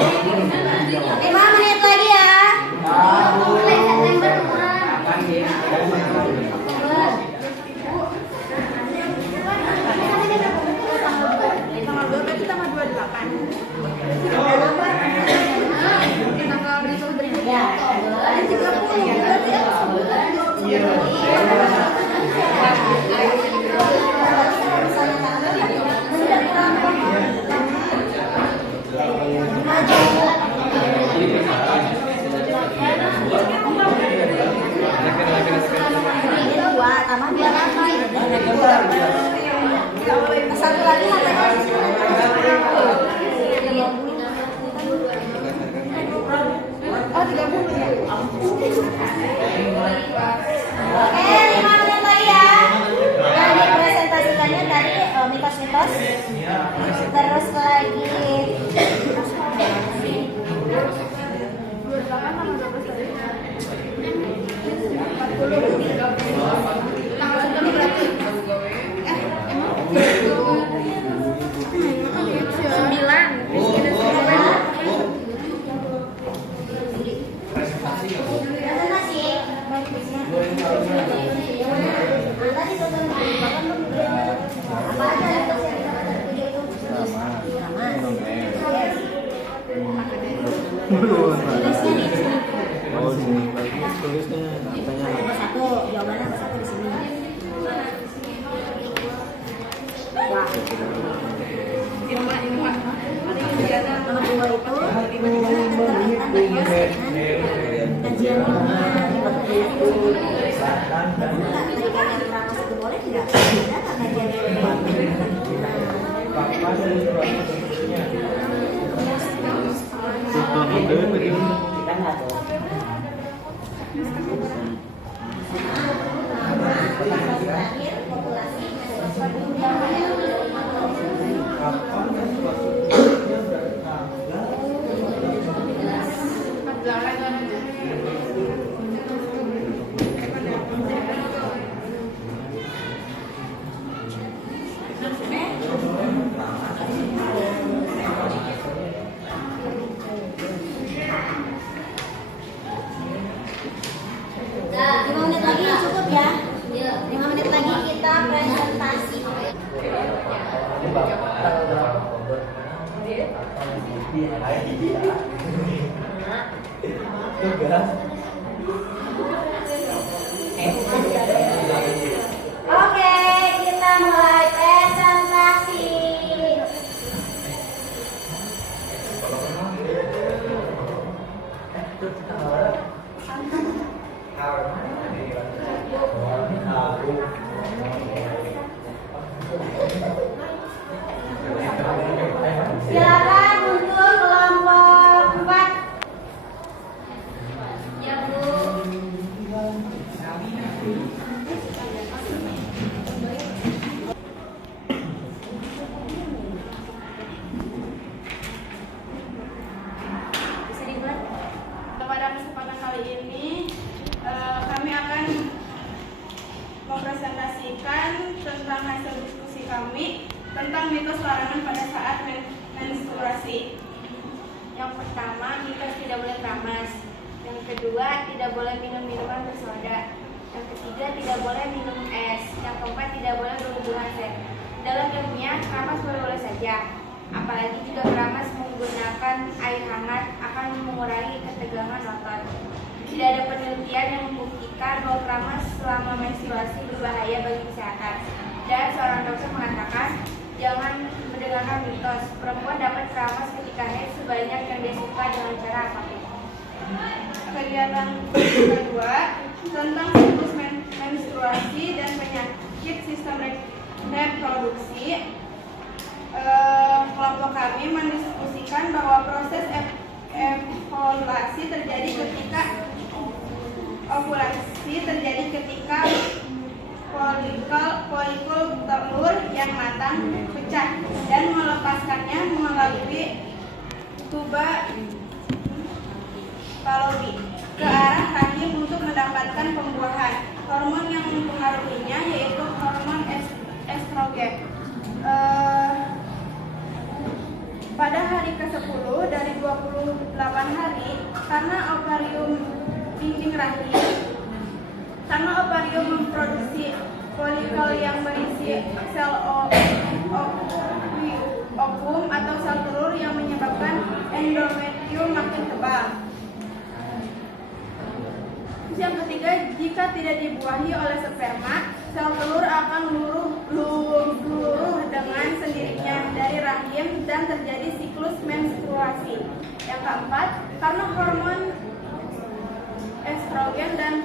menit lagi ya. Mulai September Tanggal 2 berarti tanggal 28. Tanggal berikutnya. Ya. 2 tambah biar apa? Satu lagi Oh, 30 ya. Oke, 5 menit lagi ya. Nah, dipresentasikannya tadi mitos-mitos. Terus lagi 28 sama 12 tadi. 40. Tanggal 1 berarti. Emang 9. Oh, sini lagi tulisnya katanya. satu, jawabannya satu di sini. Wah. Nomor 2 itu kajian boleh tidak? Nah, 5 menit lagi cukup ya. 5 menit lagi kita presentasi. Oke, kita mulai presentasi. Silakan untuk kelompok 4. Ya, Bu. Bisa dibuat? Pada kesempatan kali ini kami akan mempresentasikan tentang hasil diskusi kami tentang mitos larangan pada saat menstruasi. Yang pertama, mitos tidak boleh keramas. Yang kedua, tidak boleh minum minuman bersoda. Yang ketiga, tidak boleh minum es. Yang keempat, tidak boleh berhubungan seks. Dalam ilmiah, keramas boleh-boleh saja. Apalagi jika keramas menggunakan air hangat akan mengurangi ketegangan otot. Tidak ada penelitian yang membuktikan bahwa keramas selama menstruasi berbahaya bagi kesehatan. Dan seorang dokter mengatakan, jangan mendengarkan mitos. Perempuan dapat keramas ketika haid sebanyak yang dia suka dengan cara apapun. Kegiatan kedua tentang siklus menstruasi dan penyakit sistem reproduksi. Kelompok kami mendiskusikan bahwa proses ovulasi terjadi ketika folikul telur yang matang pecah dan melepaskannya melalui tuba Fallopi ke arah rahim untuk mendapatkan pembuahan. Hormon yang mempengaruhinya yaitu hormon estrogen. pada hari ke-10 dari 28 hari karena ovarium dinding rahim. Karena ovarium memproduksi folikel yang berisi sel ovum atau sel telur yang menyebabkan endometrium makin tebal. Terus yang ketiga, jika tidak dibuahi oleh sperma, sel telur akan luruh dengan sendirinya dari rahim dan terjadi siklus menstruasi. Yang keempat, karena hormon estrogen dan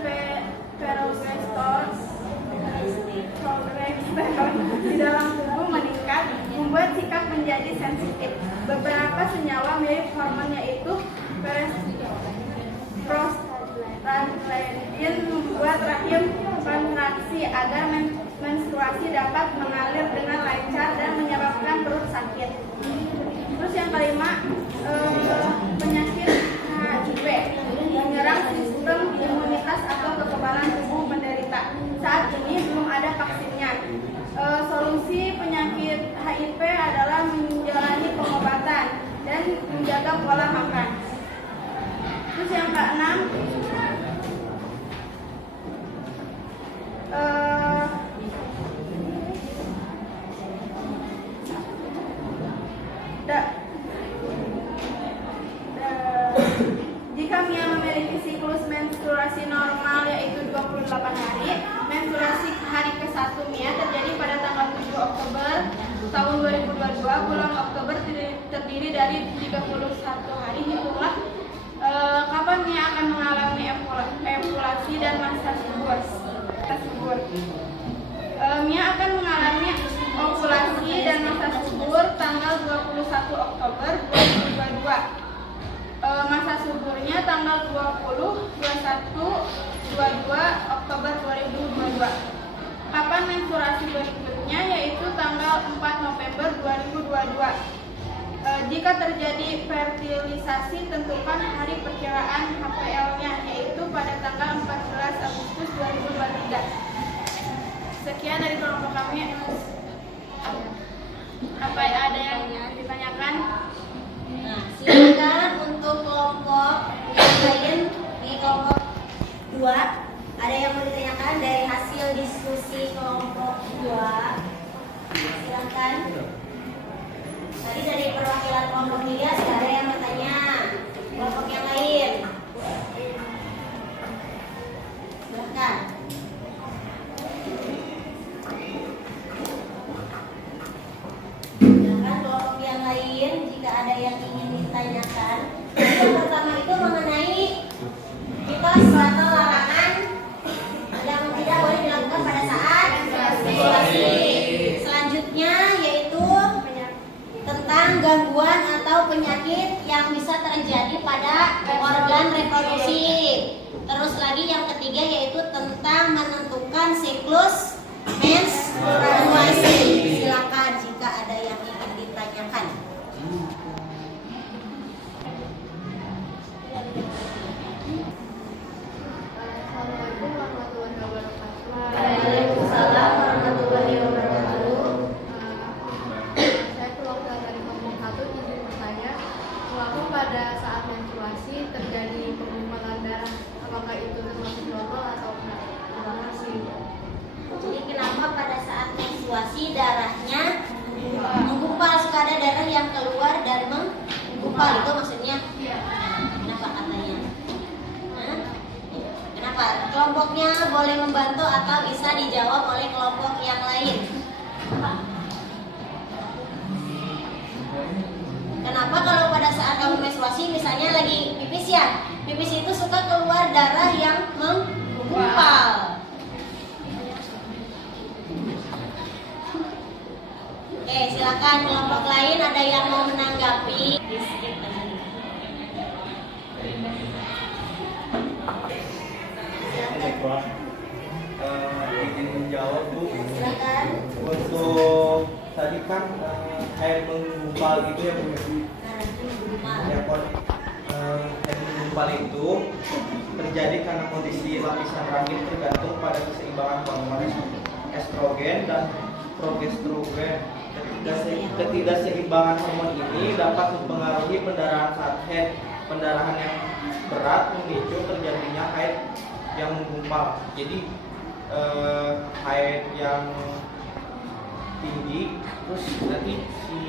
progesteron di dalam tubuh meningkat, membuat sikap menjadi sensitif. Beberapa senyawa mirip hormon yaitu prostaglandin membuat rahim kontraksi agar menstruasi dapat mengalir dengan lancar dan menyebabkan perut sakit. Terus yang kelima, penyakit HIV menyerang sistem imunitas atau kekebalan tubuh penderita. Saat ini belum ada vaksinnya. Solusi penyakit HIV adalah menjalani pengobatan dan menjaga pola makan. Terus yang keenam, jika Mia memiliki siklus menstruasi normal yaitu 28 hari, menstruasi hari ke-1 Mia terjadi pada tanggal 7 Oktober tahun 2022. Bulan Oktober terdiri dari 31 hari. Hitunglah kapan Mia akan mengalami evaluasi dan masa subur. Mia akan mengalami ovulasi dan masa subur tanggal 21 Oktober 2022. Masa suburnya tanggal 20, 21, 22 Oktober 2022. Kapan menstruasi berikutnya yaitu tanggal 4 November 2022. Jika terjadi fertilisasi, tentukan hari perkiraan HPL-nya yaitu pada tanggal 14 Agustus 2023. Sekian dari kelompok kami. Apa ada yang ditanyakan? Nah, silakan untuk kelompok yang lain di kelompok 2. Ada yang mau ditanyakan dari hasil diskusi kelompok 2? Silakan. Tadi dari perwakilan kelompok 3 ada yang bertanya. Kelompok yang lain. Silakan. Silakan kelompok yang lain jika ada yang ingin ditanyakan. Yang pertama itu mengenai mitos atau larangan yang tidak boleh dilakukan pada saat menstruasi. Selanjutnya yaitu tentang gangguan atau penyakit yang bisa terjadi pada organ reproduksi. Terus lagi yang ketiga yaitu tentang menentukan siklus menstruasi. Silakan jika ada yang ingin ditanyakan. Assalamualaikum warahmatullahi wabarakatuh. Waalaikumsalam warahmatullahi wabarakatuh. Saya perwakilan dari kelompok 1 izin bertanya, mengapa pada saat menstruasi terjadi penggumpalan darah? Apakah itu termasuk normal atau enggak? Terima kasih. Jadi kenapa pada saat menstruasi darahnya menggumpal? Suka ada darah yang keluar dan menggumpal, itu maksudnya? Kenapa katanya? Hah? Kenapa? Kelompoknya boleh membantu atau bisa dijawab oleh kelompok yang lain. Kenapa kalau pada saat kamu menstruasi misalnya lagi pipis ya, pipis itu suka keluar darah yang menggumpal? Oke, silakan kelompok lain ada yang mau menanggapi. Silakan. Izin menjawab Bu. Silakan. Untuk tadi kan air menggumpal gitu ya Bu. Ya, air menggumpal itu terjadi karena kondisi lapisan rahim tergantung pada keseimbangan hormon estrogen dan progesteron. Ketidakseimbangan hormon ini dapat mempengaruhi pendarahan saat haid. Pendarahan yang berat memicu terjadinya haid yang menggumpal. Jadi haid yang tinggi, terus nanti si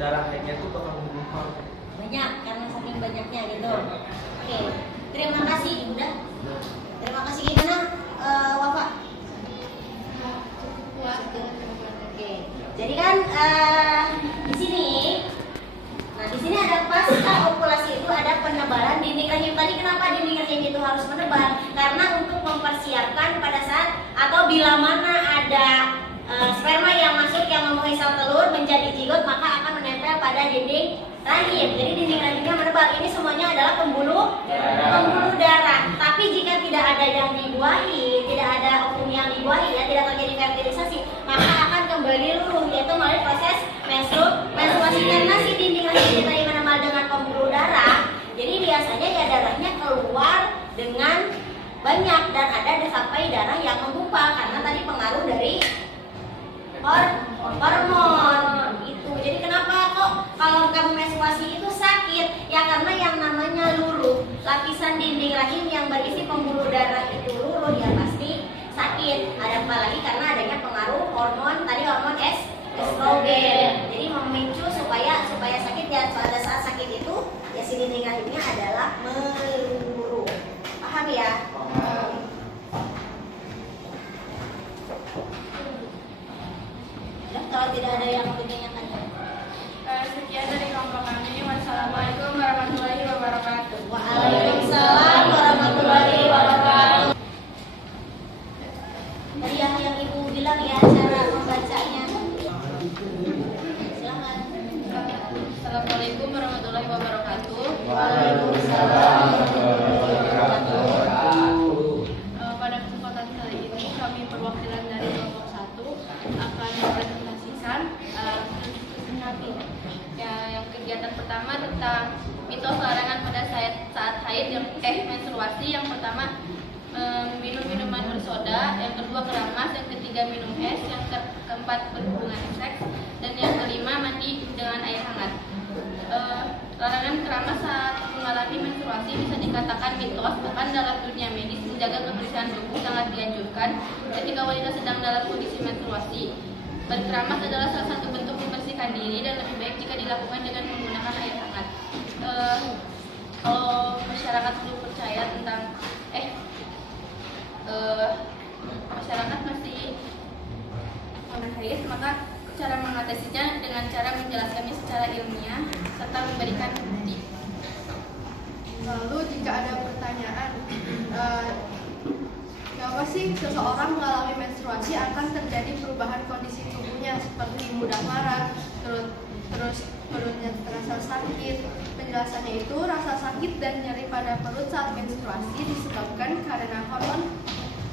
darah haidnya itu bakal menggumpal. Banyak karena saking banyaknya gitu. Oke, terima kasih udah. Terima kasih gimana Wafa? Oke, jadi kan di sini, nah di sini ada pasca ovulasi itu ada penebalan dinding rahim. Tadi kenapa dinding rahim itu harus menebal? Karena untuk mempersiapkan pada saat atau bila mana ada sperma yang masuk yang memenuhi sel telur menjadi zigot, maka akan menempel pada dinding rahim. Jadi dinding rahimnya menebal. Ini semuanya adalah pembuluh darah. Tapi jika tidak ada yang dibuahi, tidak ada ovum yang dibuahi, ya tidak terjadi fertilisasi, maka akan kembali luruh, yaitu melalui proses menstruasi. Karena si dinding rahim kita yang menebal dengan pembuluh darah, jadi biasanya ya darahnya keluar dengan banyak dan ada sampai darah yang menggumpal karena tadi pengaruh dari hormon itu. Jadi kenapa kok kalau kamu menstruasi itu sakit? Ya karena yang namanya luruh, lapisan dinding rahim yang berisi pembuluh darah itu luruh, ya pasti sakit. Ada apa lagi karena adanya pengaruh hormon tadi, hormon estrogen. Jadi memicu supaya sakit ya. Pada saat sakit itu ya si dinding rahimnya adalah meluruh. Paham ya? Kalau tidak ada yang ditanyakan. Sekian dari kelompok kami. Wassalamualaikum warahmatullahi wabarakatuh. Waalaikumsalam warahmatullahi wabarakatuh. Tadi yang ibu bilang ya cara membacanya. Silakan. Assalamualaikum warahmatullahi wabarakatuh. Waalaikumsalam. Pada kesempatan kali ini kami perwakilan dari kelompok 1 akan mempresentasikan yang kegiatan pertama tentang mitos larangan pada saat haid menstruasi. Yang pertama minum minuman bersoda, yang kedua keramas, yang ketiga minum es, yang keempat berhubungan seks, dan yang kelima mandi dengan air hangat. Larangan keramas saat mengalami menstruasi bisa dikatakan mitos, bahkan dalam dunia medis menjaga kebersihan tubuh sangat dianjurkan ketika wanita sedang dalam kondisi menstruasi. Berkeramas adalah salah satu bentuk membersihkan diri dan lebih baik jika dilakukan dengan menggunakan air hangat. Kalau masyarakat belum percaya tentang masyarakat masih haid, maka cara mengatasinya dengan cara menjelaskannya secara ilmiah serta memberikan bukti. Lalu jika ada pertanyaan, kenapa sih seseorang mengalami menstruasi akan terjadi perubahan kondisi tubuhnya seperti mudah marah, terus perutnya terasa sakit? Penjelasannya itu rasa sakit dan nyeri pada perut saat menstruasi disebabkan karena hormon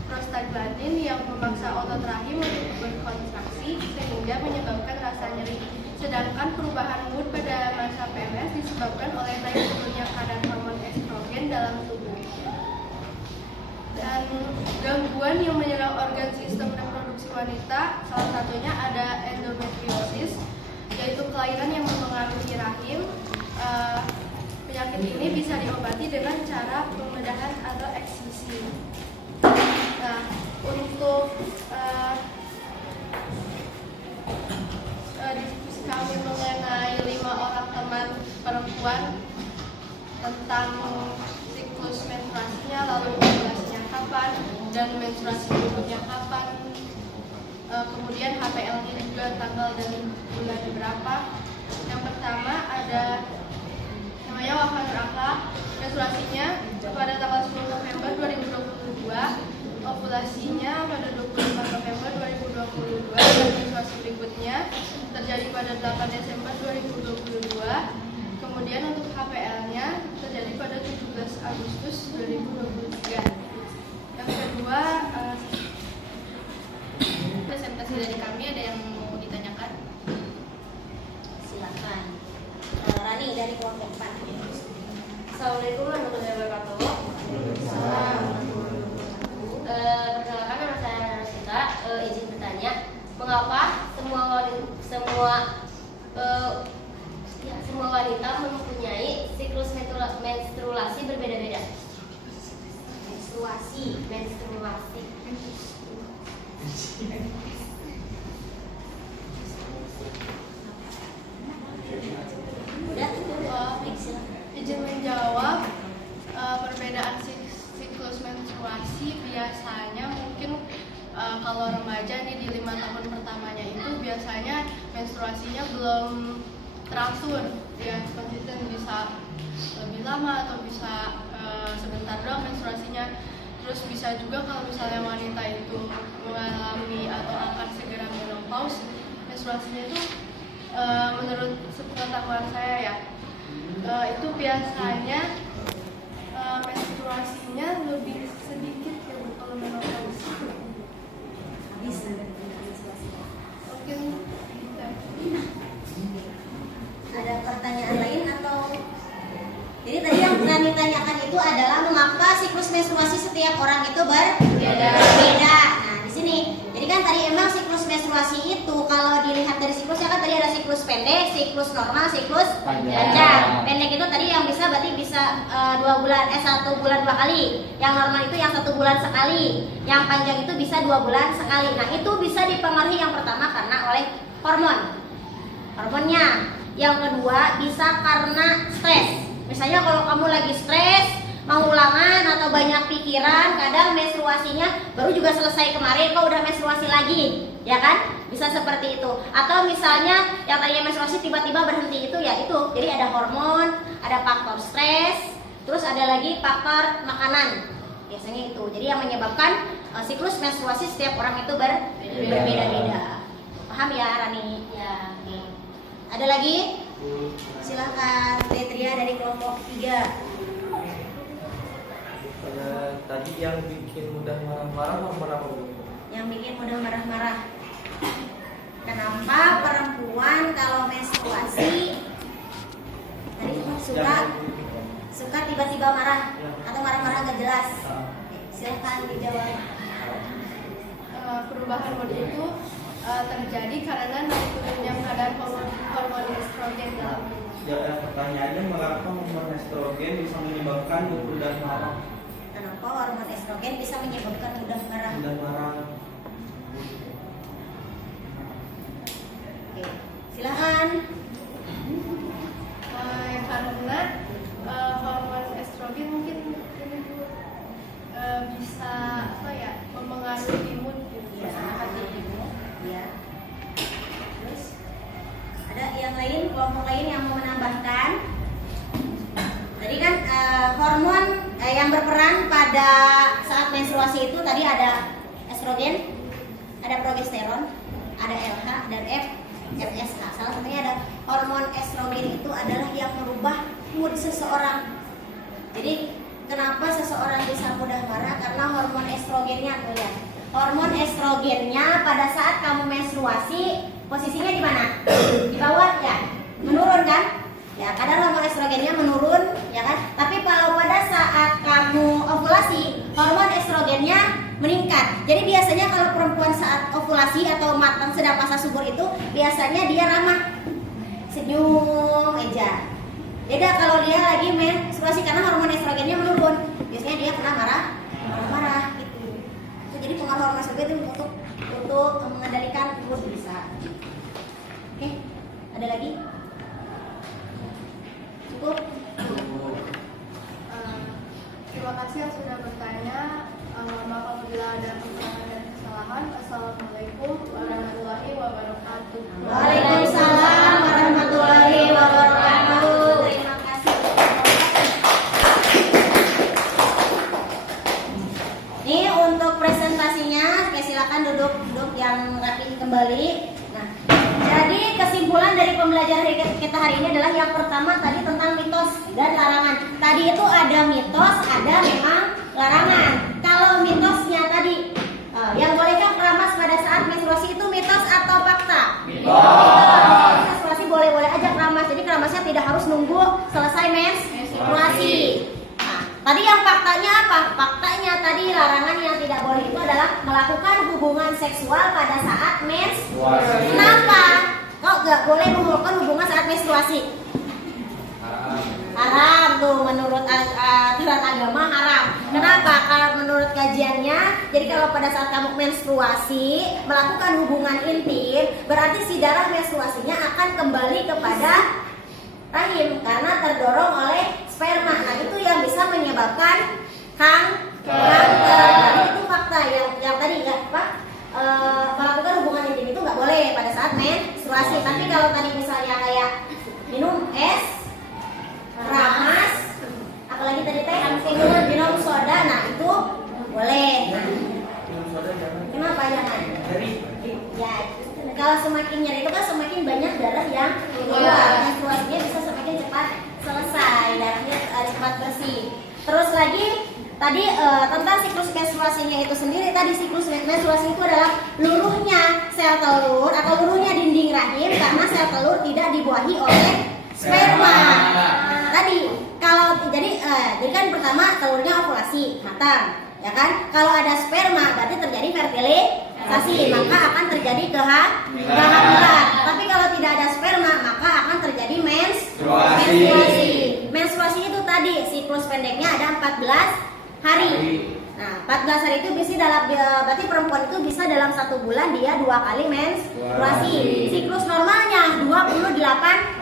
prostaglandin yang memaksa otot rahim untuk berkontraksi sehingga menyebabkan rasa nyeri. Sedangkan perubahan mood pada masa PMS disebabkan oleh naik turunnya kadar hormon estrogen dalam tubuh. Dan gangguan yang menyerang organ sistem reproduksi wanita, salah satunya ada endometriosis, yaitu kelainan yang mempengaruhi rahim. Penyakit ini bisa diobati dengan cara pembedahan atau eksisi. Nah, untuk diskusi kami mengenai 5 orang teman perempuan tentang siklus menstruasinya, lalu menstruasinya kapan dan menstruasi berikutnya kapan, kemudian HPL-nya juga tanggal dan bulan berapa. Yang pertama ada namanya Wafa Nuraka, menstruasinya pada tanggal 10 November 2022, ovulasinya pada 25 November 2022, dan menstruasi berikutnya terjadi pada 8 Desember 2022. Kemudian untuk HPL-nya terjadi pada 17 Agustus 2023. Yang kedua, presentasi dari kami, ada yang mau ditanyakan? Silakan. Rani dari kelompok 4. Assalamualaikum warahmatullahi wabarakatuh. Salam. Perkenalkan nama saya Rosita, izin bertanya. Mengapa semua wanita mempunyai siklus menstruasi berbeda-beda? Menstruasi. Udah, Izin menjawab, perbedaan siklus menstruasi biasanya mungkin kalau remaja nih di 5 tahun pertamanya itu biasanya menstruasinya belum teratur, ya konsisten, bisa lebih lama atau bisa sebentar doang menstruasinya. Terus bisa juga kalau misalnya wanita itu mengalami atau akan segera menopause, menstruasinya itu menurut sepengetahuan saya ya, itu biasanya menstruasinya lebih sedikit ya Bu, kalau menopause. Mungkin ada pertanyaan lain atau? Jadi tadi yang kami tanyakan itu adalah mengapa siklus menstruasi setiap orang itu berbeda. Nah, di sini. Jadi kan tadi emang siklus menstruasi itu kalau dilihat dari siklusnya kan tadi ada siklus pendek, siklus normal, siklus panjang. Pendek itu tadi yang berarti bisa 1 bulan 2 kali. Yang normal itu yang 1 bulan sekali. Yang panjang itu bisa 2 bulan sekali. Nah, itu bisa dipengaruhi yang pertama karena oleh hormonnya. Yang kedua bisa karena stres. Misalnya kalau kamu lagi stres, mau ulangan atau banyak pikiran, kadang menstruasinya baru juga selesai kemarin kok udah menstruasi lagi, ya kan? Bisa seperti itu. Atau misalnya yang tadinya menstruasi tiba-tiba berhenti itu ya itu. Jadi ada hormon, ada faktor stres, terus ada lagi faktor makanan. Biasanya itu. Jadi yang menyebabkan siklus menstruasi setiap orang itu berbeda-beda. Paham ya Rani? Ya. Oke. Ada lagi? Silakan Tetria dari kelompok 3. Tadi yang bikin mudah marah-marah Bu? Yang bikin mudah marah-marah. Kenapa perempuan kalau menstruasi tadi suka tiba-tiba marah atau marah-marah nggak jelas? Silakan dijawab. Perubahan mood itu terjadi karena naik turunnya kadar hormon estrogen dalam tubuh. Ya, pertanyaannya mengapa hormon estrogen bisa menyebabkan mudah marah? Kenapa hormon estrogen bisa menyebabkan mudah marah? Oke, silakan. Karena hormon estrogen mungkin ini Bu, bisa mempengaruhi mood gitu. Ya, ya. Terus ada yang lain, kelompok lain yang mau menambahkan? Tadi kan hormon yang berperan pada saat menstruasi itu tadi ada estrogen, ada progesteron, ada LH dan FSH. Salah satunya ada hormon estrogen itu adalah yang merubah mood seseorang. Jadi kenapa seseorang bisa mudah marah? Karena hormon estrogennya tuh ya. Hormon estrogennya pada saat kamu menstruasi posisinya di mana? Di bawah ya, menurun kan? Ya, kadang hormon estrogennya menurun, ya kan? Tapi kalau pada saat kamu ovulasi, hormon estrogennya meningkat. Jadi biasanya kalau perempuan saat ovulasi atau matang sedang masa subur itu biasanya dia ramah, senyum aja. Beda kalau dia lagi menstruasi karena hormon estrogennya menurun. Biasanya dia kena marah-marah gitu. Itu jadi pengaruh hormon estrogen itu untuk mengendalikan mood bisa. Oke, ada lagi? Cukup? Terima kasih yang sudah bertanya. Maaf apabila ada kekurangan dan kesalahan. Assalamualaikum warahmatullahi wabarakatuh. Waalaikumsalam warahmatullahi wabarakatuh. Terima kasih. Ini untuk presentasinya, silakan duduk yang rapi kembali. Nah, jadi kesimpulan dari pembelajaran kita hari ini adalah yang pertama tadi tentang mitos dan larangan. Tadi itu ada mitos, ada memang larangan. Kalau mitosnya tadi, yang bolehkah keramas pada saat menstruasi itu mitos atau fakta? Mitos. Menstruasi boleh-boleh aja keramas. Jadi keramasnya tidak harus nunggu selesai menstruasi. Nah, Tadi yang faktanya apa? Faktanya tadi larangan yang tidak boleh itu adalah melakukan hubungan seksual pada saat menstruasi. Kenapa? Kok nggak boleh melakukan hubungan saat menstruasi? Haram tuh menurut aturan agama haram. Kenapa? Karena menurut kajiannya, jadi kalau pada saat kamu menstruasi melakukan hubungan intim, berarti si darah menstruasinya akan kembali kepada rahim karena terdorong oleh sperma. Nah itu yang bisa menyebabkan kanker. Jadi itu fakta yang tadi ya Pak. Melakukan hubungan intim itu nggak boleh pada saat menstruasi. Tapi kalau tadi misalnya kayak minum es, keramas, apalagi tadi teh minum soda, nah itu boleh. Nah, kenapa jangan? Ya, kalau semakin nyeri itu kan semakin banyak darah yang keluar, menstruasinya bisa semakin cepat selesai, darahnya cepat bersih. Terus lagi tadi tentang siklus menstruasinya itu sendiri, tadi siklus menstruasi itu adalah luruhnya sel telur atau luruhnya dinding rahim karena sel telur tidak dibuahi oleh sperma. Tadi kalau jadi kan pertama telurnya ovulasi matang, ya kan? Kalau ada sperma berarti terjadi fertilisasi, maka akan terjadi kehamilan. Tapi kalau tidak ada sperma maka akan terjadi menstruasi. Menstruasi itu tadi siklus pendeknya ada 14 hari. Nah, 14 hari itu bisa berarti perempuan itu bisa dalam 1 bulan dia 2 kali menstruasi. Siklus normalnya 28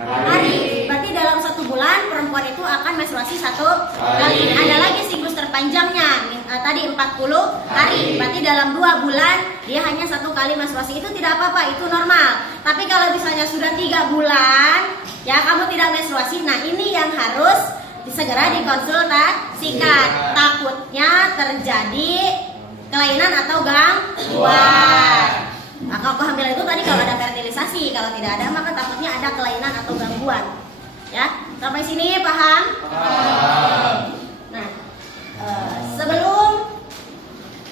hari. Berarti dalam 1 bulan perempuan itu akan menstruasi 1 kali. Ada lagi siklus terpanjangnya tadi 40 hari. Berarti dalam 2 bulan dia hanya 1 kali menstruasi. Itu tidak apa-apa, itu normal. Tapi kalau misalnya sudah 3 bulan ya kamu tidak menstruasi, nah ini yang harus segera dikonsultasikan. Takutnya terjadi kelainan atau gangguan. Nah, kalau kehamilan itu tadi kalau ada fertilisasi, kalau tidak ada maka takutnya ada kelainan atau gangguan. Ya, sampai sini paham? Nah, sebelum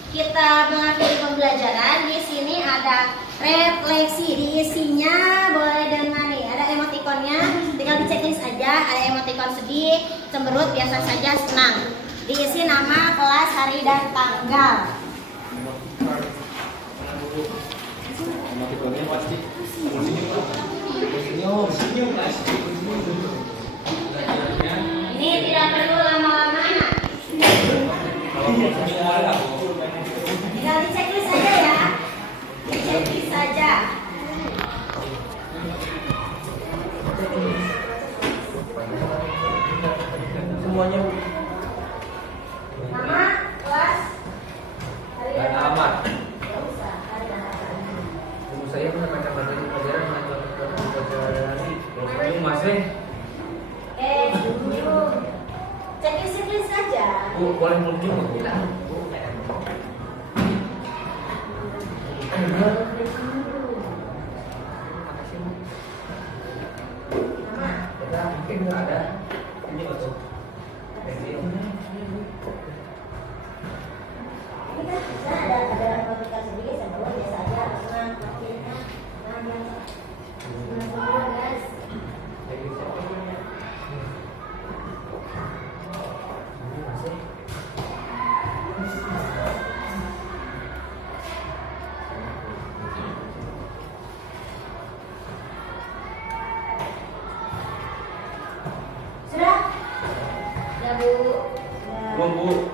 kita mengakhiri pembelajaran, di sini ada refleksi. Diisinya boleh dengan nih, ada emotikonnya, tinggal di checklist aja. Ada emotikon sedih, cemberut, biasa saja, senang. Diisi nama, kelas, hari dan tanggal. Ini tidak perlu lama-lama. Tinggal di checklist saja ya. Di checklist saja. Semuanya Nama, kelas, hari dan alamat. Nggak usah, hari dan tanggal. Ibu saya pernah baca pelajaran hari. Ini masih. Dulu. Checklist saja. Bu, boleh mungkin tidak? Mungkin nggak ada. Ini betul. Ini kan bisa ada logika sedikit, saya biasa aja. Senang, akhirnya, senang guys. Sudah? Ya Bu. Belum, Bu.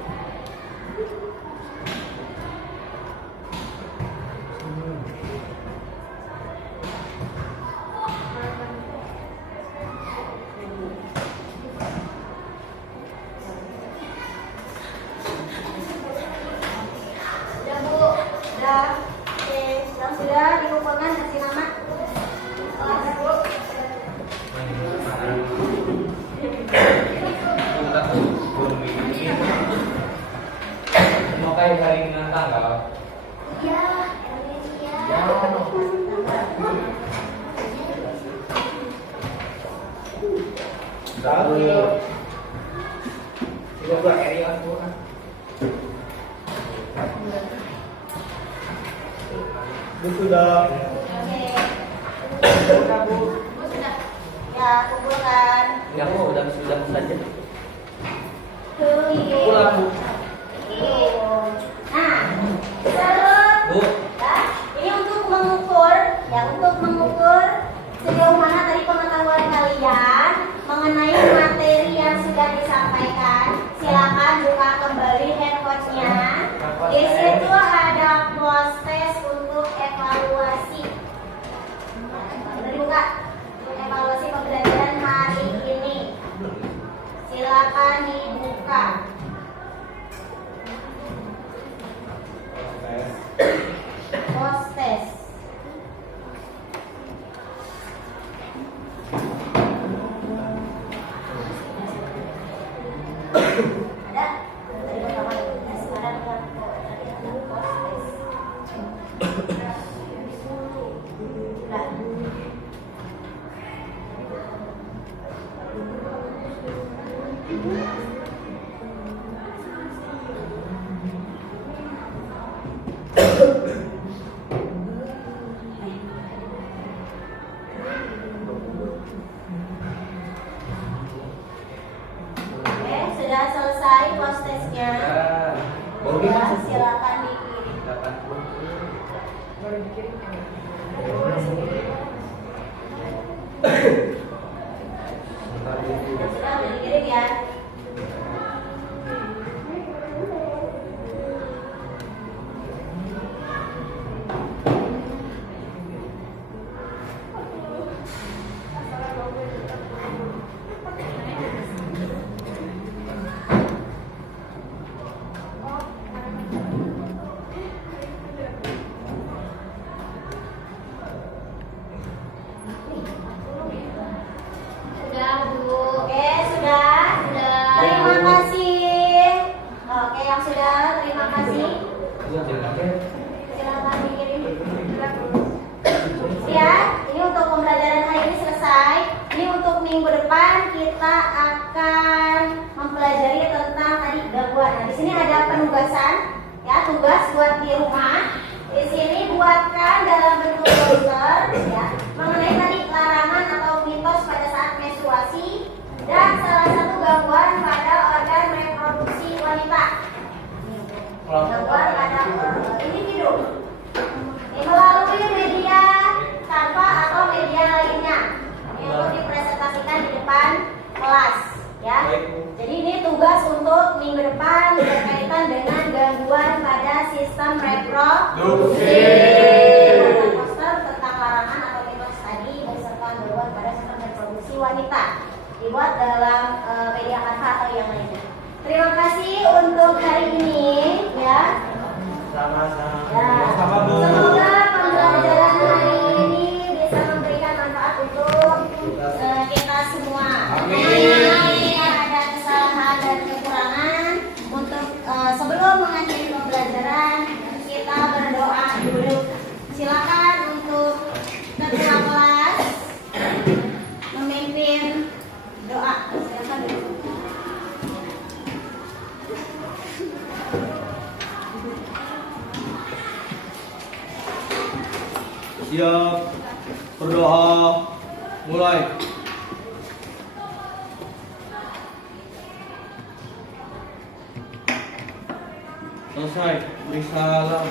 Sudah Bu. Sudah. Oke, sekarang sudah dikumpulkan kasih nama. Kelas Bu. Mau kayak hari dengan tanggal. Iya. Tahu. Tidak buat hari aku. Sudah. Oke. Sudah Bu. Bu sudah. Ya, kumpulkan. Ya, Bu, sudah saja. Tuh, iya. Oke, sudah selesai post testnya. Ya, silakan dikirim. Sudah dikirim ya. Sudah, Bu. Oke, sudah. Terima kasih. Oke, yang sudah, terima kasih. Silakan dikirim. Ya, ini untuk pembelajaran hari ini selesai. Ini untuk minggu depan kita akan mempelajari tentang tadi gangguan. Nah, di sini ada penugasan, ya, tugas buat di rumah. Di sini buatkan dalam bentuk poster, ya, mengenai tadi larangan atau mitos pada saat menstruasi dan salah satu gangguan pada organ reproduksi wanita. Gangguan pada individu. Melalui media tanpa atau media lainnya. Ini untuk dipresentasikan di depan kelas, ya. Jadi ini tugas untuk minggu depan berkaitan dengan gangguan pada sistem reproduksi. Ada poster tentang larangan atau mitos tadi beserta gangguan pada sistem reproduksi wanita. Dibuat dalam media Canva atau yang lainnya. Terima kasih untuk hari ini, ya. Sama-sama. Ya. Semoga pembelajaran hari ini bisa memberikan manfaat untuk kita semua. Amin. Ada kesalahan dan kekurangan. Untuk sebelum mengakhiri pembelajaran kita berdoa dulu. Silakan untuk ketua kelas memimpin doa. Silakan dulu. Siap, berdoa, mulai. Selesai, beri salam.